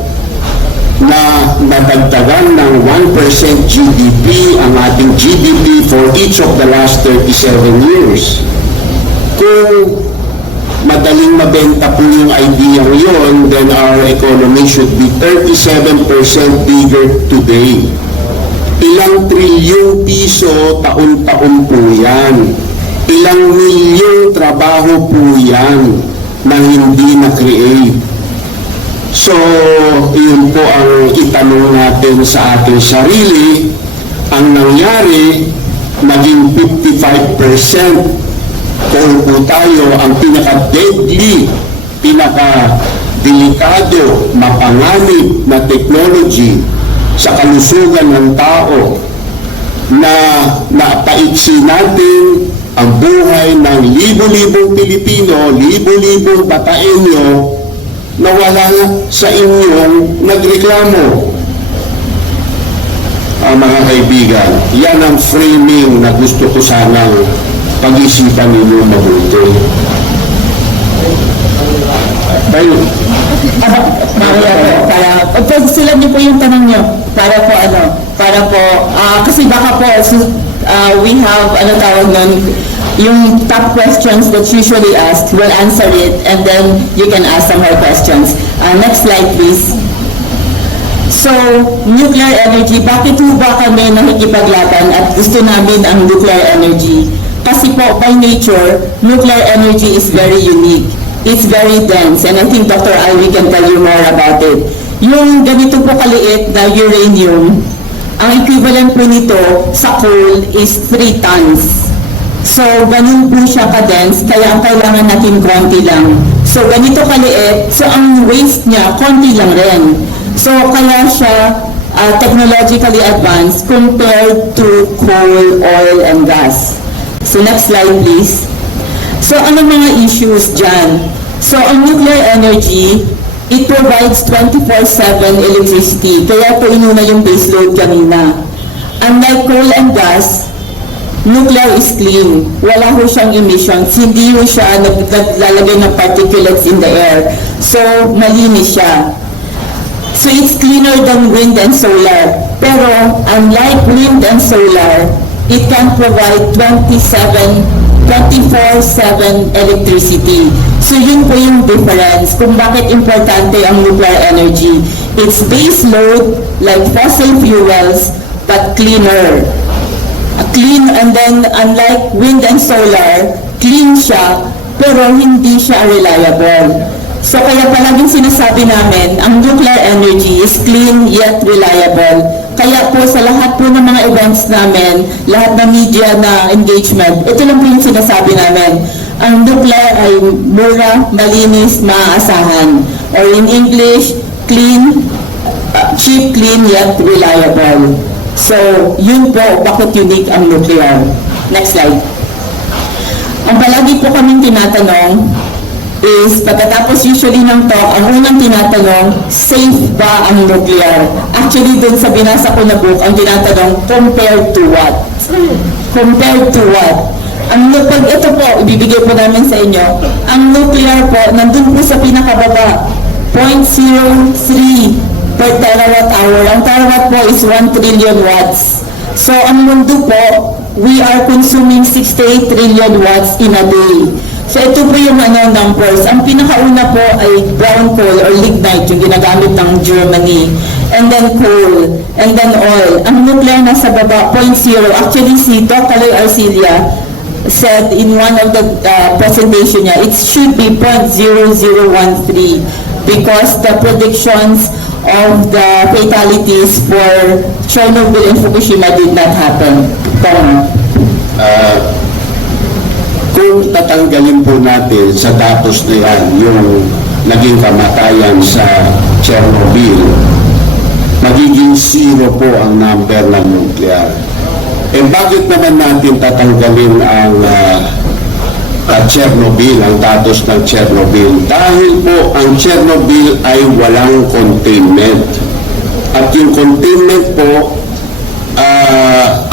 na nadagdagan ng 1% GDP ang ating GDP for each of the last 37 years? Kung madaling mabenta po yung idea yun, then our economy should be 37% bigger today. Ilang trilyong piso taon-taon po yan. Ilang milyong trabaho po yan na hindi na-create. So, yun po ang itanong natin sa ating sarili. Ang nangyari, naging 55% kung po tayo ang pinaka-deadly, pinaka-delikado, mapanganib na technology sa kalusugan ng tao na napaiksi natin ang buhay ng libo-libong Pilipino, libo-libong Bataenyo na wala sa inyong nagreklamo. Mga kaibigan, yan ang framing na gusto ko sanang pag-isipan ninyo mabuti. Mamaya po, para sulat niyo po yung tanong niyo para po kasi baka po we have tawag nun, yung top questions that's usually asked, we'll answer it and then you can ask some more questions. Next slide please. So, nuclear energy, bakit po ba kami nakikipaglaban at gusto namin ang nuclear energy? Kasi po, by nature, nuclear energy is very unique. It's very dense, and I think Dr. Ivy can tell you more about it. Yung ganito po kaliit na uranium, ang equivalent po nito sa coal is 3 tons. So, ganun po siya ka-dense, kaya ang kailangan natin konti lang. So, ganito kaliit, so ang waste niya, konti lang rin. So, kaya siya technologically advanced compared to coal, oil, and gas. So, next slide please. So, ano mga issues dyan? So, ang nuclear energy, it provides 24/7 electricity. Kaya po inuna yung baseload kanina. Unlike coal and gas, nuclear is clean. Wala ho siyang emissions. Hindi ho siya naglalagay ng particulates in the air. So, malinis siya. So, it's cleaner than wind and solar. Pero, unlike wind and solar, it can provide 24/7 electricity. So, yun po yung difference kung bakit importante ang nuclear energy. It's base load like fossil fuels, but cleaner. Clean, and then unlike wind and solar, clean siya, pero hindi siya reliable. So kaya palaging sinasabi namin, ang nuclear energy is clean yet reliable. Kaya po sa lahat po ng mga events namin, lahat ng media na engagement, ito lang po yung sinasabi namin. Ang nuclear ay mura, malinis, maaasahan. Or in English, clean, cheap, clean yet reliable. So, yun po, bakit unique ang nuclear. Next slide. Ang palagi po kaming tinatanong is, pagkatapos usually ng talk, ang unang tinatanong, safe ba ang nuclear? Actually, dun sa binasa ko na book, ang tinatanong, compared to what? Compared to what? Pag ito po, ibibigay po namin sa inyo, ang nuclear po, nandun po sa pinakababa, 0.03 per terawatt hour. Ang terawatt po is 1 trillion watts. So, ang mundo po, we are consuming 68 trillion watts in a day. So, ito po yung numbers. Ang pinakauna po ay brown coal or lignite, yung ginagamit ng Germany. And then coal. And then oil. Ang nuclear nasa baba, 0.0. Actually, si Dr. Arcilia said in one of the presentation niya, it should be 0.0013 because the predictions of the fatalities for Chernobyl and Fukushima did not happen. Kung tatanggalin po natin sa datos na yan yung naging kamatayan sa Chernobyl, magiging 0 po ang number ng nuclear. Eh bakit naman natin tatanggalin ang Chernobyl, ang datos ng Chernobyl? Dahil po ang Chernobyl ay walang containment. At yung containment po,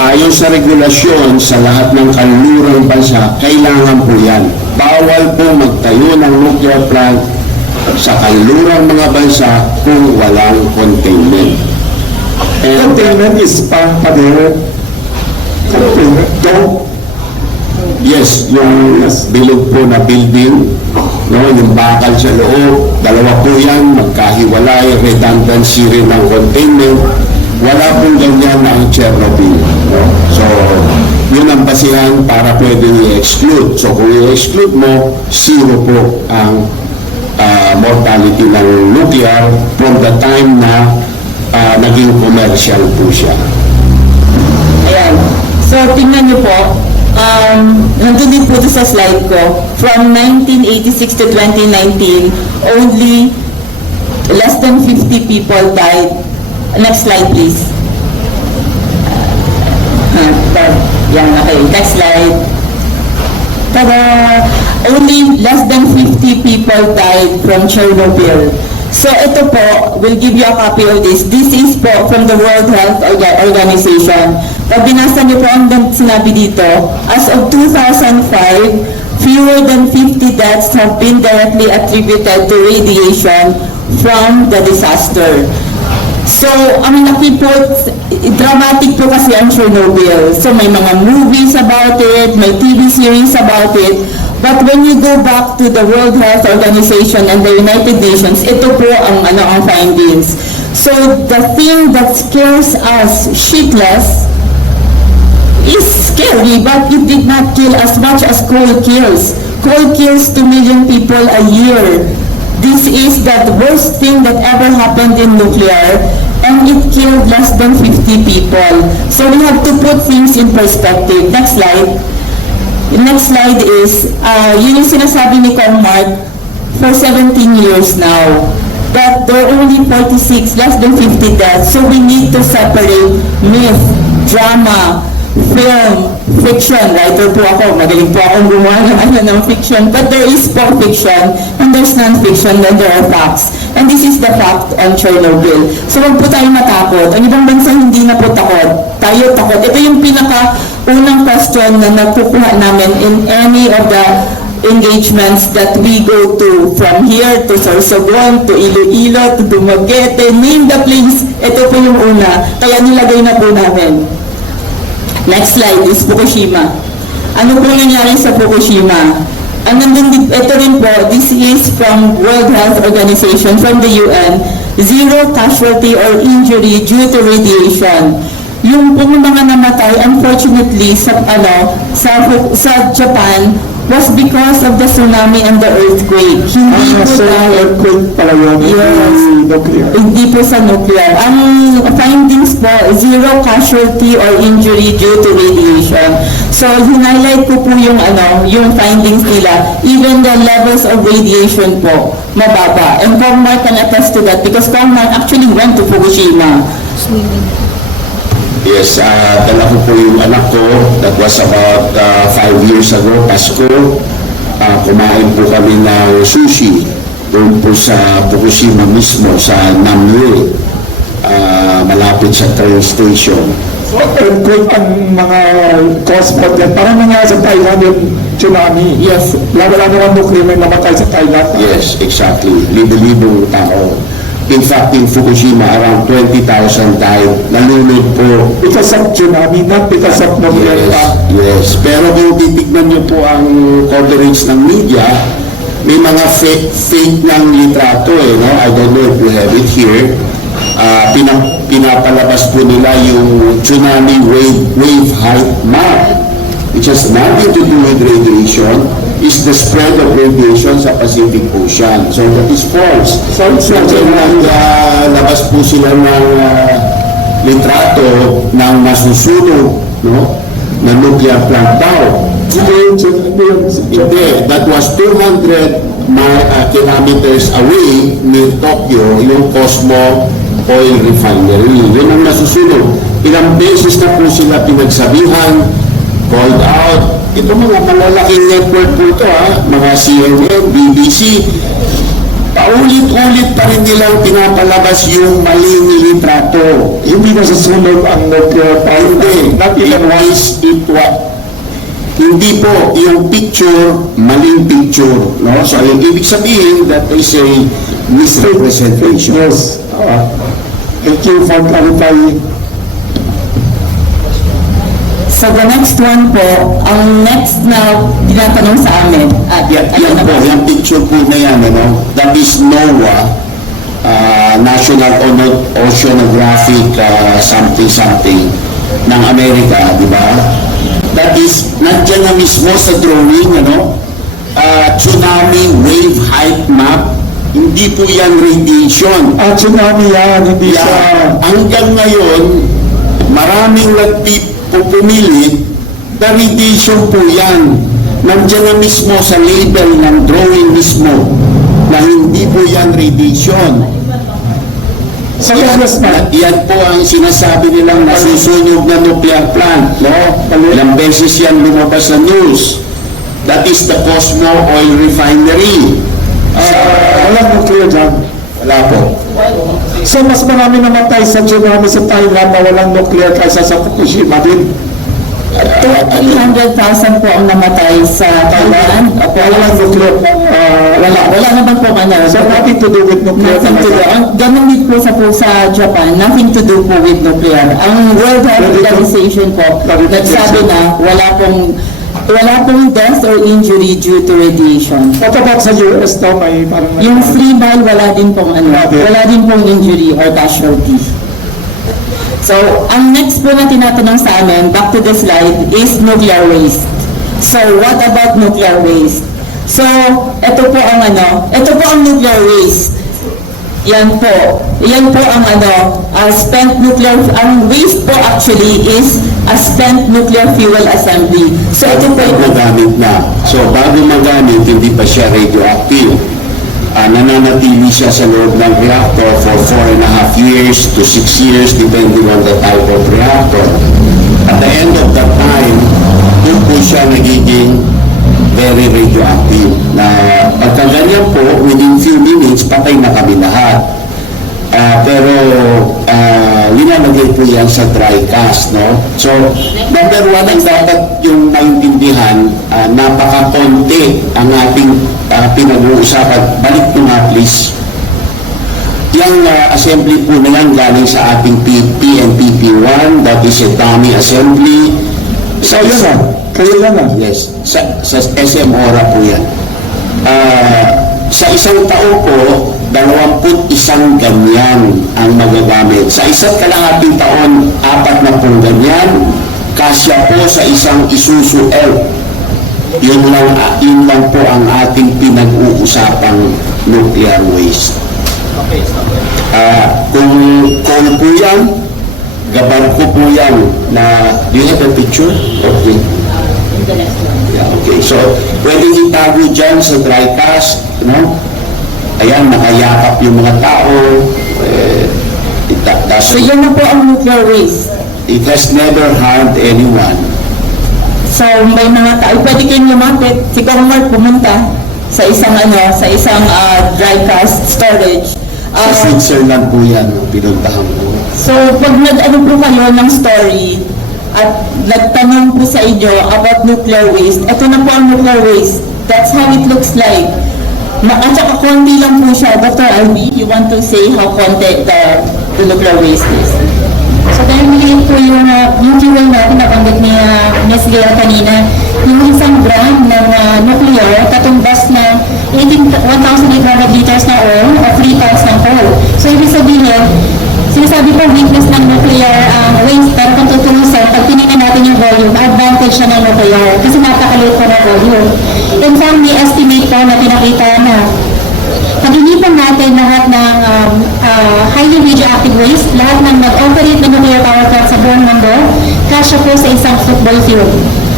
ayon sa regulasyon sa lahat ng kanlurang bansa, kailangan po yan. Bawal po magtayo ng nuclear plant sa kanlurang mga bansa kung walang containment. And containment is containment? Yes, yung bilog po na building, no, yung bakal sa loob, dalawa po yan, magkahiwalay, redundancy rin ng containment. Wala pong ganyan na ang Chernobyl. No? So, yun ang basihan para pwede i-exclude. So, kung i-exclude mo, 0 po ang mortality ng nuclear from the time na naging commercial po siya. Ayan. So, tingnan niyo po, nandun din po sa slide ko, from 1986 to 2019, only less than 50 people died. Next slide, please. Yan, okay. Next slide. Tada! Only less than 50 people died from Chernobyl. So, ito po, we'll give you a copy of this. This is po from the World Health Organization. Pag binasa niyo po ang sinabi dito, as of 2005, fewer than 50 deaths have been directly attributed to radiation from the disaster. So, ang laki po, dramatic po kasi ang Chernobyl. So, may mga movies about it, may TV series about it. But when you go back to the World Health Organization and the United Nations, ito po ang findings. So, the thing that scares us shitless is scary, but it did not kill as much as coal kills. Coal kills 2 million people a year. This is the worst thing that ever happened in nuclear, and it killed less than 50 people. So we have to put things in perspective. Next slide. The next slide is, yun yung sinasabi ni Kong Mark for 17 years now, that there are only 46, less than 50 deaths. So we need to separate myth, drama, film, fiction. Writer po ako, magaling po akong gumawa ng fiction, but there is po fiction and there's non-fiction, then there are facts. And this is the fact on Chernobyl. So wag po tayo matakot. Ang ibang bansa hindi na po takot. Tayo takot. Ito yung pinaka-unang question na nakukuha namin in any of the engagements that we go to, from here to Sorsogon, to Iloilo, to Dumaguete, name the place. Ito po yung una. Kaya nilagay na po namin. Next slide is Fukushima. Ano po nangyari sa Fukushima? Ito rin po, this is from World Health Organization, from the UN, 0 casualty or injury due to radiation. Yung mga namatay, unfortunately, sa Japan, was because of the tsunami and the earthquake. Hindi po earthquake pala yun. Yes. Nuclear. Hindi po sa nuclear. Ang findings po, 0 casualty or injury due to radiation. So, highlight ko po yung findings nila. Even the levels of radiation po, mababa. And Kong Mark can attest to that because Kong Mark actually went to Fukushima. Yes, dala ko po yung anak ko. That was about 5 years ago, Pasko. Kumain po kami ng sushi doon po sa Fukushima mismo, sa Namue, malapit sa train station. So, earthquake ang mga cause po din. Parang nangyari sa Thailand yung tsunami. Yes. Lalo-lalo ang nuclear may namatay sa Thailand. Yes, exactly. Libo-libong tao. In fact, in Fukushima, around 20,000 died. Nalunod po. Because of tsunami, not because of nuclear plant. Yes. Pero kung titignan niyo po ang coverage ng media, may mga fake ng litrato no? I don't know if you have it here. Pinapalabas po nila yung tsunami wave height map, which has nothing to do with radiation. Is the spread of radiation sa Pacific Ocean. So that is false. So labas po sila ng litrato ng nasusunog, no? Na nuclear plant daw. Hindi. That was 200 kilometers away near Tokyo, yung Cosmo Oil Refinery. Yun ang nasusunog. Ilang beses na po sila pinagsabihan, called out. Ito mga malalaking network po ito, mga CNN, BBC, paulit-ulit pa rin nilang pinapalabas yung maling litrato. Hindi nasusunog ang nuclear plant. Hindi po, yung picture, maling picture. No? So, yung ibig sabihin, that is a misrepresentation. Yes. Thank you for clarifying. So the next one po, ang next na tinatanong sa amin, yan po, yung picture po na yan, that is NOAA, National Oceanographic something ng Amerika, di ba? That is, nandiyan na mismo sa drawing, tsunami wave height map. Hindi po yan radiation. Tsunami yan, hindi siya. Hanggang ngayon, maraming pumilit na radiation po yan. Nandiyan na mismo sa label ng drawing mismo na hindi po yan radiation. So yan po ang sinasabi nilang nasusunog na nuclear plant. No? Ilang beses yan lumabas sa news. That is the Cosmo Oil Refinery. Walang nuclear dyan. Wala po. So mas marami namatay sa tsunami sa Thailand na walang nuclear kaysa sa Fukushima din. 300,000 po ang namatay sa Thailand. Walang nuclear. Wala naman po So nothing to do with nuclear. Nothing to do. Ganun din po sa Japan, nothing to do po with nuclear. Ang World Health Organization po, nagsabi na wala pong death or injury due to radiation. What about sa US daw? May parang... Yung 3 mile, wala din pong injury or casualty. So, ang next po na tinatanong sa amin, back to the slide, is nuclear waste. So, what about nuclear waste? So, ito po ang nuclear waste. Yan po ang spent nuclear, ang waste po actually is a spent nuclear fuel assembly. So, ito po Magamit na. So, bago magamit, hindi pa siya radioactive. Nananatili siya sa loob ng reactor for 4.5 years to 6 years depending on the type of reactor. At the end of that time, doon po siya nagiging very radioactive. Na pagka ganyan po, within few minutes, patay na kami lahat. Pero linalagay po yan sa dry cast, no? So, number one ang dapat yung maintindihan, napaka-konti ang ating pinag-uusapan. Balik po nga, please. Yung assembly po na yan galing sa ating PNPP1, that is a dummy assembly. So, yun na. Kayo lang na. Yes, sa SM Ora po yan. Sa isang tao po, 21 ganyan ang magagamit. Sa isa't kalahating taon, 40 ganyan, kasya po sa isang Isuzu L. Yun lang po ang ating pinag-uusapang nuclear waste. Kung po yan, gabar ko po yan na, do you have a picture? Okay. Yeah, okay. So, pwedeng itago dyan sa dry cast, no? Ayan, nakayakap yung mga tao. So, yun na po ang nuclear waste. It has never harmed anyone. So, may mga tao, pwede kayong lumapit, si Mark pumunta sa isang dry cast storage. Sa Switzerland po yan, pinuntahan po. So, pag nag-ano po kayo ng story at nagtanong po sa inyo about nuclear waste, ito na po ang nuclear waste. That's how it looks like. At saka konti lang po siya. Dr. Albi, you want to say how konti the nuclear waste is? So dahil maliit po yung fuel natin, nabanggit ni Ms. Gayle kanina, yung 1 gram ng nuclear, katumbas ng 1,800 liters na oil o 3 tons ng coal. So ibig sabihin, sinasabi po weakness ng nuclear waste, pero kung tutulosan, pag tinignan natin yung volume, advantage siya ng nuclear kasi napakaliit po ng volume. In fact, may estimate po na pinakita na pag inipan natin lahat ng highly radioactive waste, lahat ng nag-operate na nuclear power plant sa buong mundo, kasya po sa isang football field.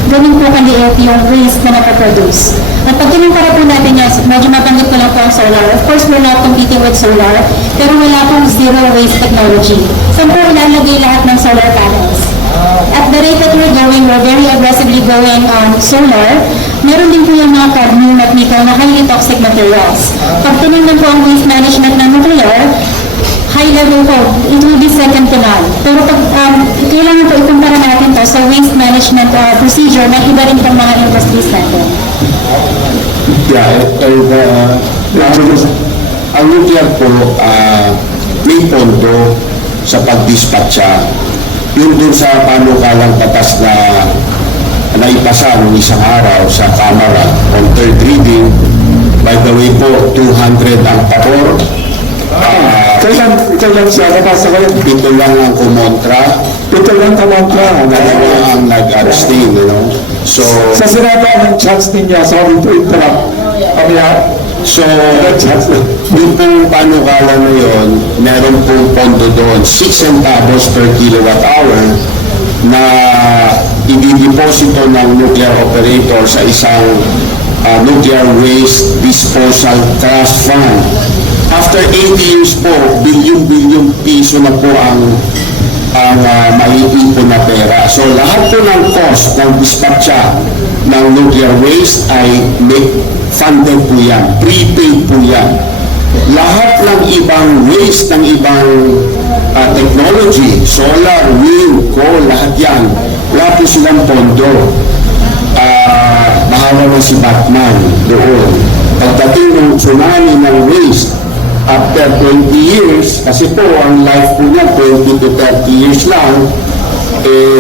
Ganun po kaliit yung waste na napaproduce. At pag kinumpara po natin yan, medyo mabanggit ko lang po ang solar. Of course, we're not competing with solar, pero wala pong zero waste technology. Saan po ilalagay lahat ng solar panels? At the rate that we're very aggressively going on solar, meron din po yung mga cadmium at nickel na highly toxic materials. Pag tinignan po ang waste management ng nuclear, high level po, it will be second to none. Pero pag kailangan po ikumpara natin to sa waste management procedure na iba rin pang mga industries natin. Yeah, ang nuclear po, may pondo sa pag-dispatcha. Yun dun sa panukalang batas na naipasa noong isang araw sa Kamara on third reading. By the way po, 200 ang pabor. Kailan siya? Napasa kayo? 7 lang ang kumontra. 7 lang kumontra. Dalawa ang nag-abstain, So, sa Senado, anong chance niya? Sorry to interrupt. So, yung pong panukala na yun, meron pong pondo doon, 6 centavos per kilowatt hour na i-deposito ng nuclear operator sa isang nuclear waste disposal trust fund. After 80 years po, bilyon-bilyon piso na po ang maiipon na pera. So lahat po ng cost ng dispatcha ng nuclear waste ay funded po yan, prepaid po yan. Lahat ng ibang waste, ng ibang technology, solar, wind, coal, lahat yan, Wala po silang pondo. Bahala na si Batman doon. Pagdating ng tsunami ng waste, after 20 years, kasi po ang life po niya 20 to 30 years lang,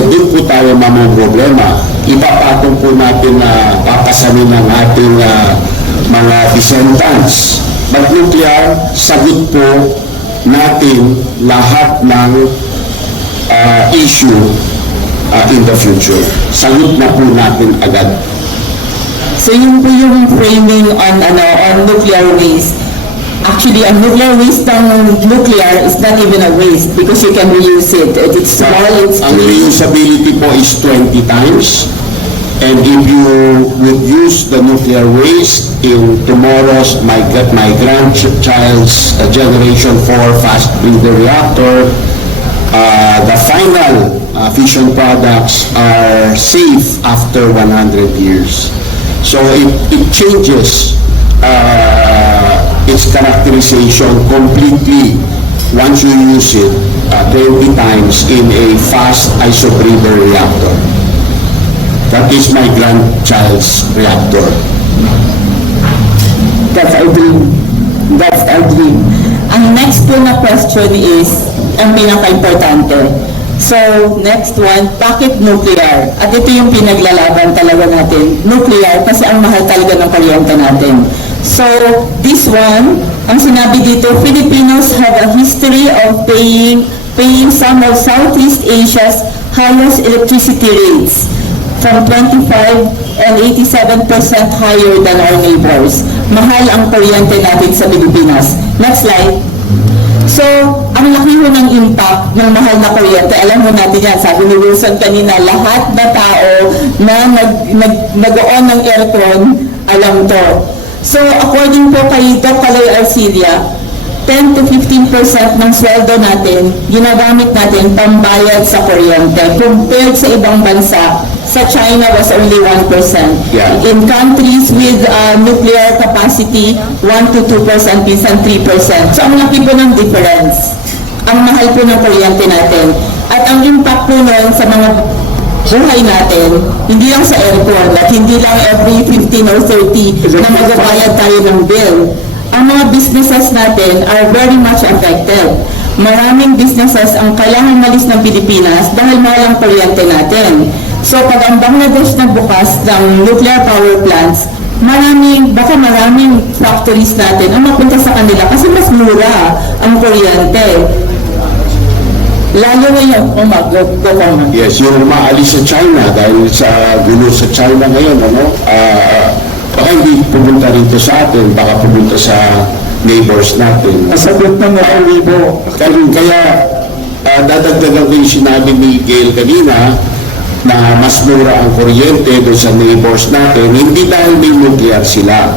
doon po tayo problema. Ipapatong po natin na papasanin ng ating mga descendants. But nuclear, sagot po natin lahat ng issue in the future. Sagot na po natin agad. So yun po yung framing on nuclear waste. Actually, ang nuclear waste ng nuclear is not even a waste because you can reuse it. It's small, it's Ang reusability po is 20 times. And if you would use the nuclear waste in tomorrow's my grandchild's generation 4 fast breeder reactor, the final fission products are safe after 100 years. So it changes its characterization completely once you use it 20 times in a fast isobreeder reactor. That is my grandchild's reactor. That's our dream. That's our dream. Ang next po na question is ang pinaka-importante. So, next one, bakit nuclear? At ito yung pinaglalaban talaga natin. Nuclear kasi ang mahal talaga ng kuryente natin. So, this one, ang sinabi dito, Filipinos have a history of paying some of Southeast Asia's highest electricity rates, from 25 and 87% higher than our neighbors. Mahal ang kuryente natin sa Pilipinas. Next slide. So, ang laki ho ng impact ng mahal na kuryente. Alam mo natin yan, sabi ni Wilson kanina, lahat na tao na nag-on ng aircon, alam to. So, according po kay Doc Kaloy Arcilia, 10 to 15% ng sweldo natin, ginagamit natin pambayad sa kuryente. Compared sa ibang bansa, sa China was only 1%. Yeah. In countries with nuclear capacity, 1 to 2%, minsan 3%. So, ang laki po ng difference. Ang mahal po ng kuryente natin. At ang impact po nun sa mga buhay natin, hindi lang sa aircon, at hindi lang every 15 or 30 na magbabayad tayo ng bill. Ang mga businesses natin are very much affected. Maraming businesses ang kailangan malis ng Pilipinas dahil mahal ang kuryente natin. So pag ang Bangladesh nagbukas ng nuclear power plants, baka maraming factories natin ang mapunta sa kanila kasi mas mura ang kuryente. Lalo ngayon, Yes, yung maalis sa China dahil sa gulo sa China ngayon, baka hindi pumunta rito sa atin, baka pumunta sa neighbors natin. Nasagot na nga ang libo. Kaya dadagdagan ko yung sinabi ni Gayle kanina na mas mura ang kuryente doon sa neighbors natin, hindi dahil may nuclear sila.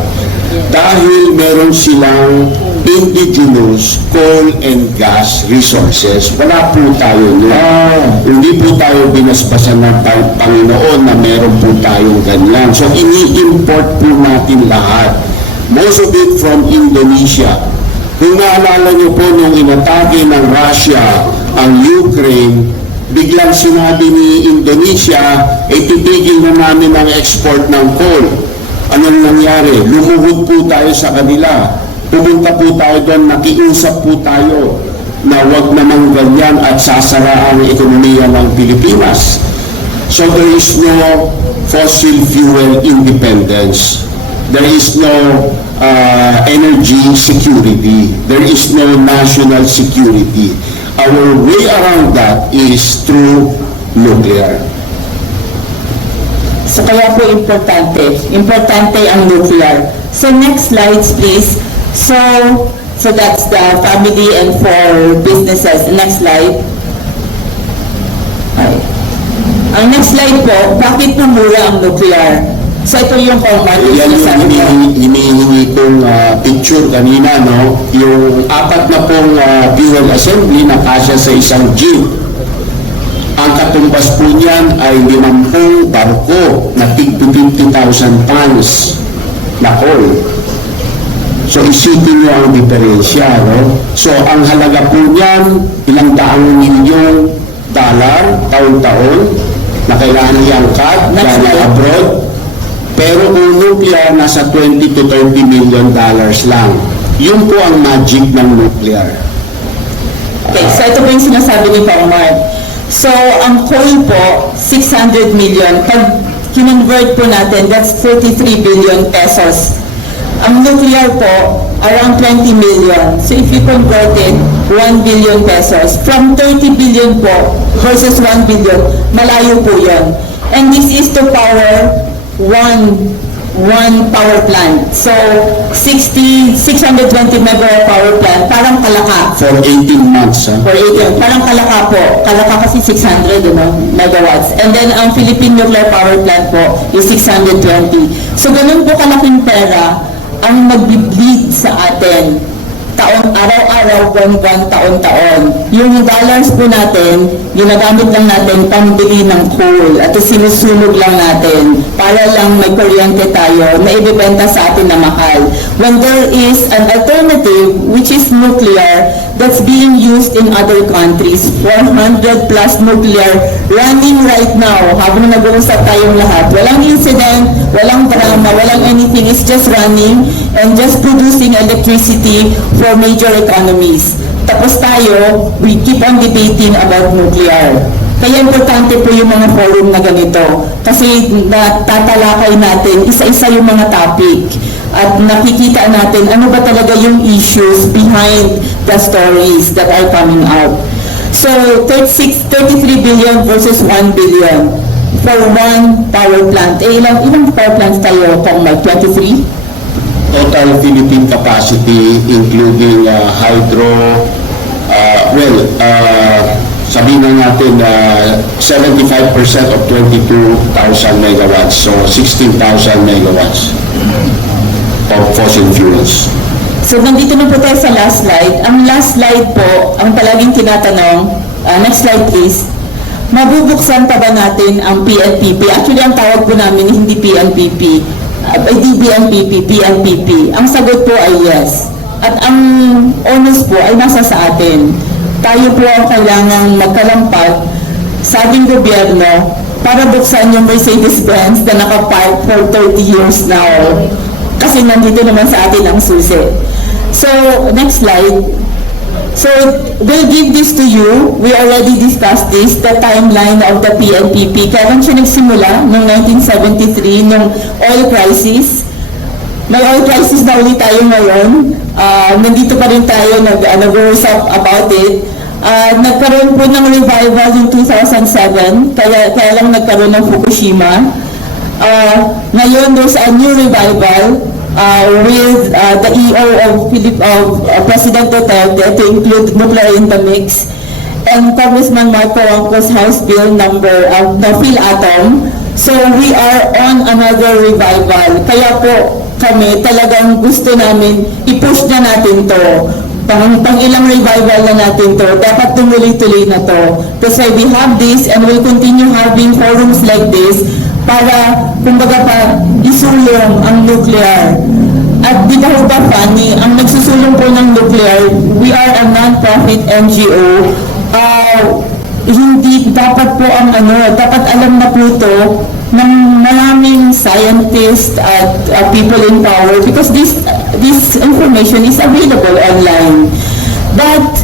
Dahil meron silang indigenous coal and gas resources. Wala po tayo nun. Hindi po tayo binasbasan ng Panginoon na meron po tayong ganyan. So, ini-import po natin lahat. Most of it from Indonesia. Kung naalala niyo po nung inatake ng Russia ang Ukraine, biglang sinabi ni Indonesia, titigil na namin ang export ng coal. Anong nangyari? Lumuhod po tayo sa kanila. Pumunta po tayo doon, nakiusap po tayo na wag naman ganyan at sasara ang ekonomiya ng Pilipinas. So there is no fossil fuel independence. There is no energy security. There is no national security. Our way around that is through nuclear. So kaya po importante ang nuclear. So next slides please. So that's the family and for businesses. Next slide. Okay. Ang next slide po, bakit na mura ang nuclear? So ito yung common. Yan yung hinihingi kong picture kanina, no? Yung 4 na pong fuel assembly na kasya sa isang jeep. Ang katumbas po niyan ay 50 barko na tig 50,000 tons na coal. So isipin nyo ang diferensya, no? So ang halaga po niyan, $100 milyong taon-taon na kailangan i-angkat galing abroad. Pero kung nuclear, nasa 20 to 30 million dollars lang. Yun po ang magic ng nuclear. Okay, so ito po yung sinasabi ni Pao Mark. So, ang coal po, 600 million. Pag kinonvert po natin, that's 43 billion pesos. Ang nuclear po, around 20 million. So, if you convert it, 1 billion pesos. From 30 billion po versus 1 billion, malayo po yun. And this is to power one power plant. So, 620 megawatt power plant, parang kalaka. For 18 months. For 18, parang kalaka po. Kalaka kasi 600 megawatts. And then, ang Philippine Nuclear Power Plant po is 620. So, ganun po kalaking pera ang nag-bleed sa atin. Araw-araw, buwan-buwan, taon-taon. Yung dollars po natin, ginagamit lang natin pambili ng coal at sinusunog lang natin para lang may kuryente tayo na ibibenta sa atin na mahal. When there is an alternative, which is nuclear, that's being used in other countries, 400 plus nuclear running right now, habang nag-uusap tayong lahat. Walang incident, walang drama, walang anything, it's just running and just producing electricity for major economies. Tapos tayo, we keep on debating about nuclear. Kaya importante po yung mga forum na ganito kasi tatalakay natin isa-isa yung mga topic at nakikita natin ano ba talaga yung issues behind the stories that are coming out. So, 33 billion versus 1 billion for one power plant. Ilang power plants tayo kung may 23? Total Philippine capacity including hydro, sabihin na natin 75% of 22,000 megawatts, so 16,000 megawatts of fossil fuels. So, nandito na po tayo sa last slide. Ang last slide po, ang palaging tinatanong, next slide please, mabubuksan pa ba natin ang PNPP? Actually, ang tawag po namin hindi PNPP, DBNPP, PNPP. Ang sagot po ay yes. At ang onus po ay nasa sa atin. Tayo po ang kailangang magkalampag sa ating gobyerno para buksan yung Mercedes-Benz na nakapark for 30 years now. Kasi nandito naman sa atin ang susi. So, next slide. So, we'll give this to you. We already discussed this, the timeline of the PNPP. Kailan siya nagsimula? Noong 1973, nung oil crisis. May oil crisis na ulit tayo ngayon. Nandito pa rin tayo nag-uusap about it. Nagkaroon po ng revival yung 2007, kaya lang nagkaroon ng Fukushima. Ngayon, there's a new revival with the EO of President Duterte to include nuclear in the mix, and Congressman Mark Cojuangco's House Bill number the PhilAtom. So we are on another revival. Kaya po kami talagang gusto namin i-push na natin to. Pang ilang revival na natin to. Dapat tumuloy-tuloy na to. That's why we have this and we'll continue having forums like this para, kumbaga pa, isulong ang nuclear. At di ba ba funny, ang nagsusulong po ng nuclear, we are a non-profit NGO. Hindi dapat po ang dapat alam na po ito ng maraming scientists at people in power because this information is available online. But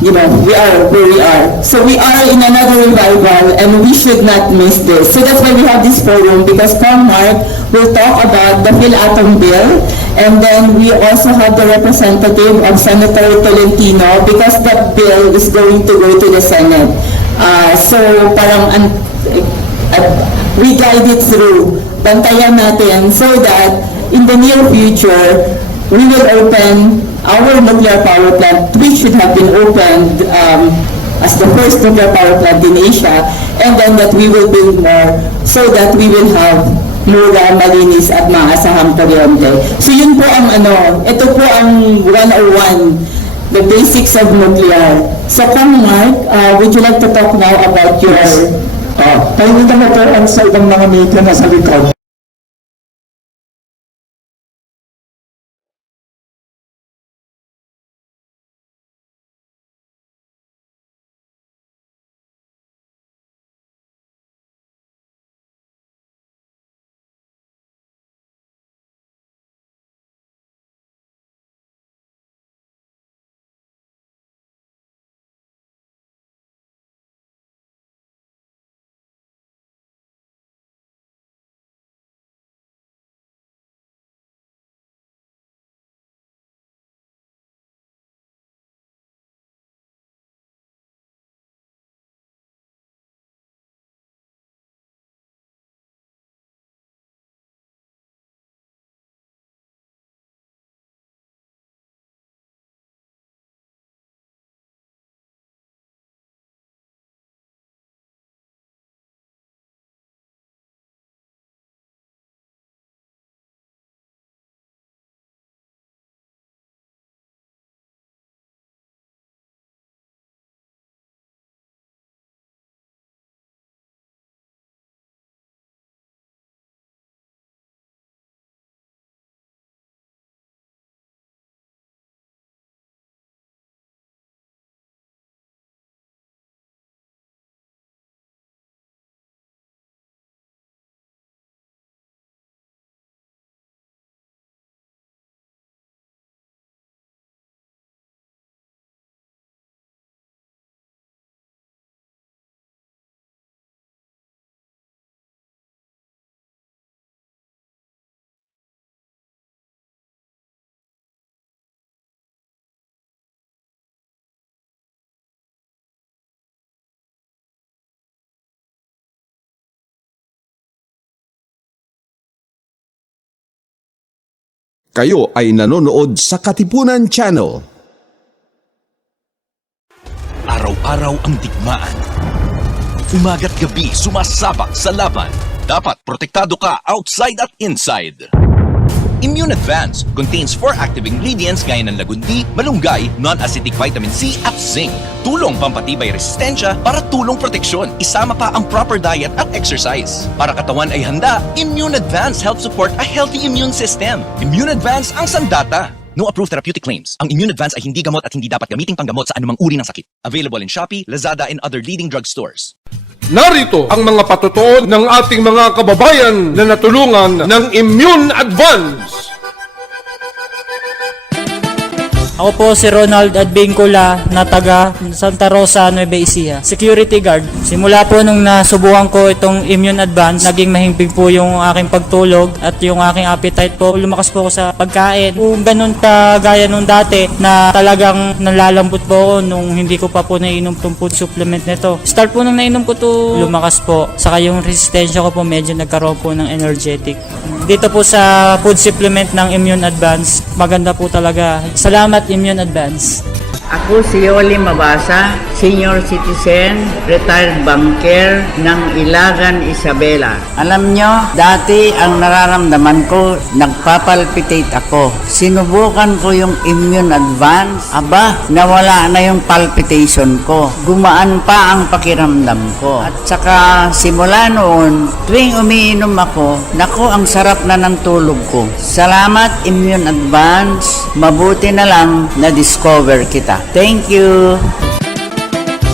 you know, we are where we are. So we are in another revival and we should not miss this. So that's why we have this forum because Mark will talk about the PhilAtom bill and then we also have the representative of Senator Tolentino because that bill is going to go to the Senate. So parang we guide it through. Bantayan natin so that in the near future, we will open our nuclear power plant, which should have been opened as the first nuclear power plant in Asia, and then that we will build more so that we will have mura, malinis at maasahang kuryente. So yun po ang ito po ang 101, the basics of nuclear. So Mark, would you like to talk now about your... Pahingi na po ang sa ibang mga media na sa likod. Kayo ay nanonood sa Katipunan Channel. Araw-araw ang digmaan. Umaga't gabi sumasabak sa laban. Dapat protektado ka outside at inside. Immune Advance contains 4 active ingredients gaya ng lagundi, malunggay, non-acidic vitamin C at zinc. Tulong pampatibay resistensya para tulong proteksyon. Isama pa ang proper diet at exercise. Para katawan ay handa, Immune Advance helps support a healthy immune system. Immune Advance ang sandata. No approved therapeutic claims. Ang Immune Advance ay hindi gamot at hindi dapat gamiting panggamot sa anumang uri ng sakit. Available in Shopee, Lazada, and other leading drugstores. Narito ang mga patutuon ng ating mga kababayan na natulungan ng Immune Advance. Ako po si Ronald Advincula na taga Santa Rosa, Nueva Ecija. Security guard. Simula po nung nasubukan ko itong Immune Advance, naging mahimbing po yung aking pagtulog at yung aking appetite po. Lumakas po ako sa pagkain. Kung ganun ka gaya nung dati na talagang nalalambot po ako nung hindi ko pa po nainom itong food supplement nito. Start po nung nainom ko to, lumakas po. Saka yung resistensya ko po medyo nagkaroon po ng energetic. Dito po sa food supplement ng Immune Advance, maganda po talaga. Salamat Immune Advance. Ako si Yoli Mabasa, senior citizen, retired banker ng Ilagan, Isabela. Alam nyo, dati ang nararamdaman ko, nagpapalpitate ako. Sinubukan ko yung Immune Advance. Aba, nawala na yung palpitation ko. Gumaan pa ang pakiramdam ko. At saka simula noon, tuwing umiinom ako, naku, ang sarap na ng tulog ko. Salamat Immune Advance. Mabuti na lang na-discover kita. Thank you.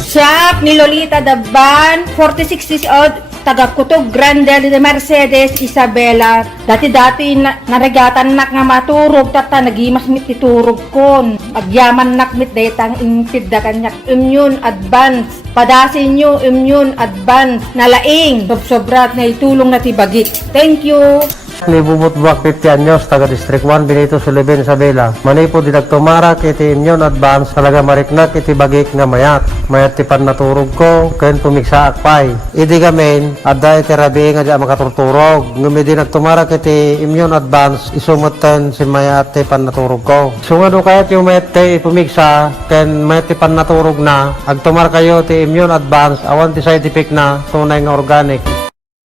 Siya ni Lolita Daban, 46 years old, taga Kutog Grande de Mercedes, Isabela. Dati-dati naragatan nak nga maturog, tata nagimas mit iturog kon. Agyaman nak mit daytang impid da kanyak. Immune Advance. Padasin nyo Immune Advance. Nalaing. Sobrat na itulong na tibagit. Thank you. Libubot buwak 50 anyos, taga District 1, Benito Sullivan, Isabela. Manay po dinagtumarak iti Immune Advance, talaga mariknak iti bagik nga mayat. Mayat ti pan naturog ko, kayon pumiksa akpay. Idi gamin, adda iti rabi nga di makaturturog. Ngumi dinagtumarak iti Immune Advance, isumutan si mayat ti pan naturog ko. Sungado kayat yung mayat ti pumiksa, kayon mayat ti pan naturog na, agtumar kayo ti Immune Advance, awan ti side effect na, tunay nga organic.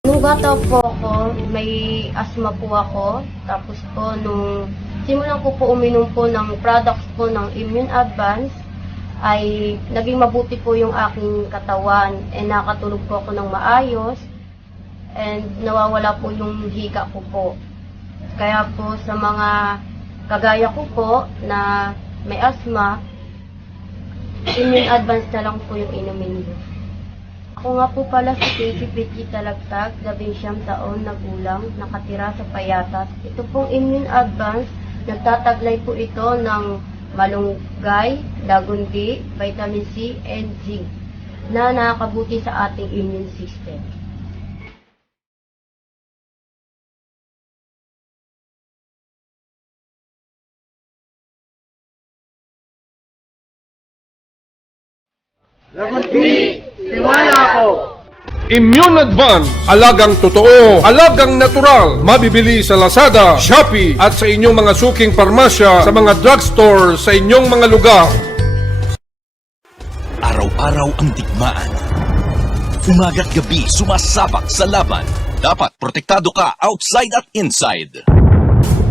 Nung bata po ako, may asthma po ako. Tapos po, nung simulan ko po uminom po ng products po ng Immune Advance, ay naging mabuti po yung aking katawan. And nakatulog po ako ng maayos. And nawawala po yung hika ko po. Kaya po sa mga kagaya ko po na may asthma, Immune Advance na lang po yung inumin ko. Ako nga po pala si Casey Pitchy Talagtag, 19 taon na gulang, nakatira sa Payatas. Ito pong Immune Advance, nagtataglay po ito ng malunggay, lagundi, vitamin C, and zinc na nakakabuti sa ating immune system. Immune Advance, alagang totoo, alagang natural. Mabibili sa Lazada, Shopee at sa inyong mga suking parmasya, sa mga drugstore, sa inyong mga lugar. Araw-araw ang digmaan. Umaga't gabi sumasabak sa laban. Dapat protektado ka outside at inside.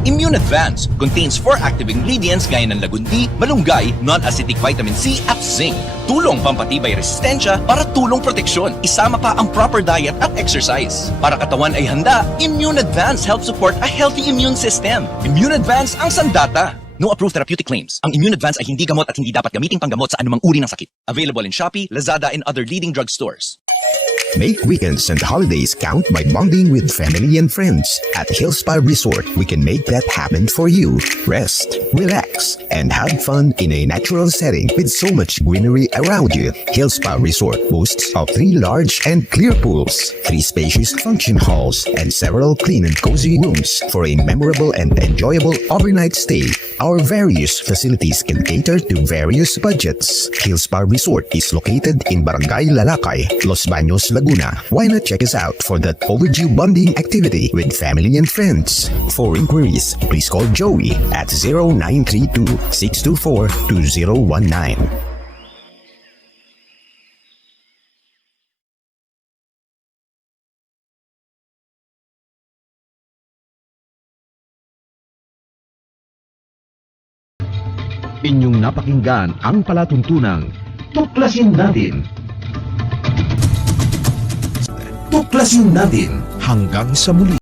Immune Advance contains 4 active ingredients gaya ng lagundi, malunggay, non-acidic vitamin C at zinc. Tulong pampatibay resistensya para tulong proteksyon. Isama pa ang proper diet at exercise. Para katawan ay handa, Immune Advance helps support a healthy immune system. Immune Advance ang sandata. No approved therapeutic claims. Ang Immune Advance ay hindi gamot at hindi dapat gamiting panggamot sa anumang uri ng sakit. Available in Shopee, Lazada, and other leading drugstores. Make weekends and holidays count by bonding with family and friends. At Hillspa Resort, we can make that happen for you. Rest, relax, and have fun in a natural setting with so much greenery around you. Hillspa Resort boasts of 3 large and clear pools, 3 spacious function halls, and several clean and cozy rooms for a memorable and enjoyable overnight stay. Our various facilities can cater to various budgets. Hillspa Resort is located in Barangay Lalakay, Los Baños, Laguna, why not check us out for that overdue bonding activity with family and friends? For inquiries, please call Joey at 0932-624-2019. Inyong napakinggan ang palatuntunang Tuklasin Natin. Tuklasin natin hanggang sa muli.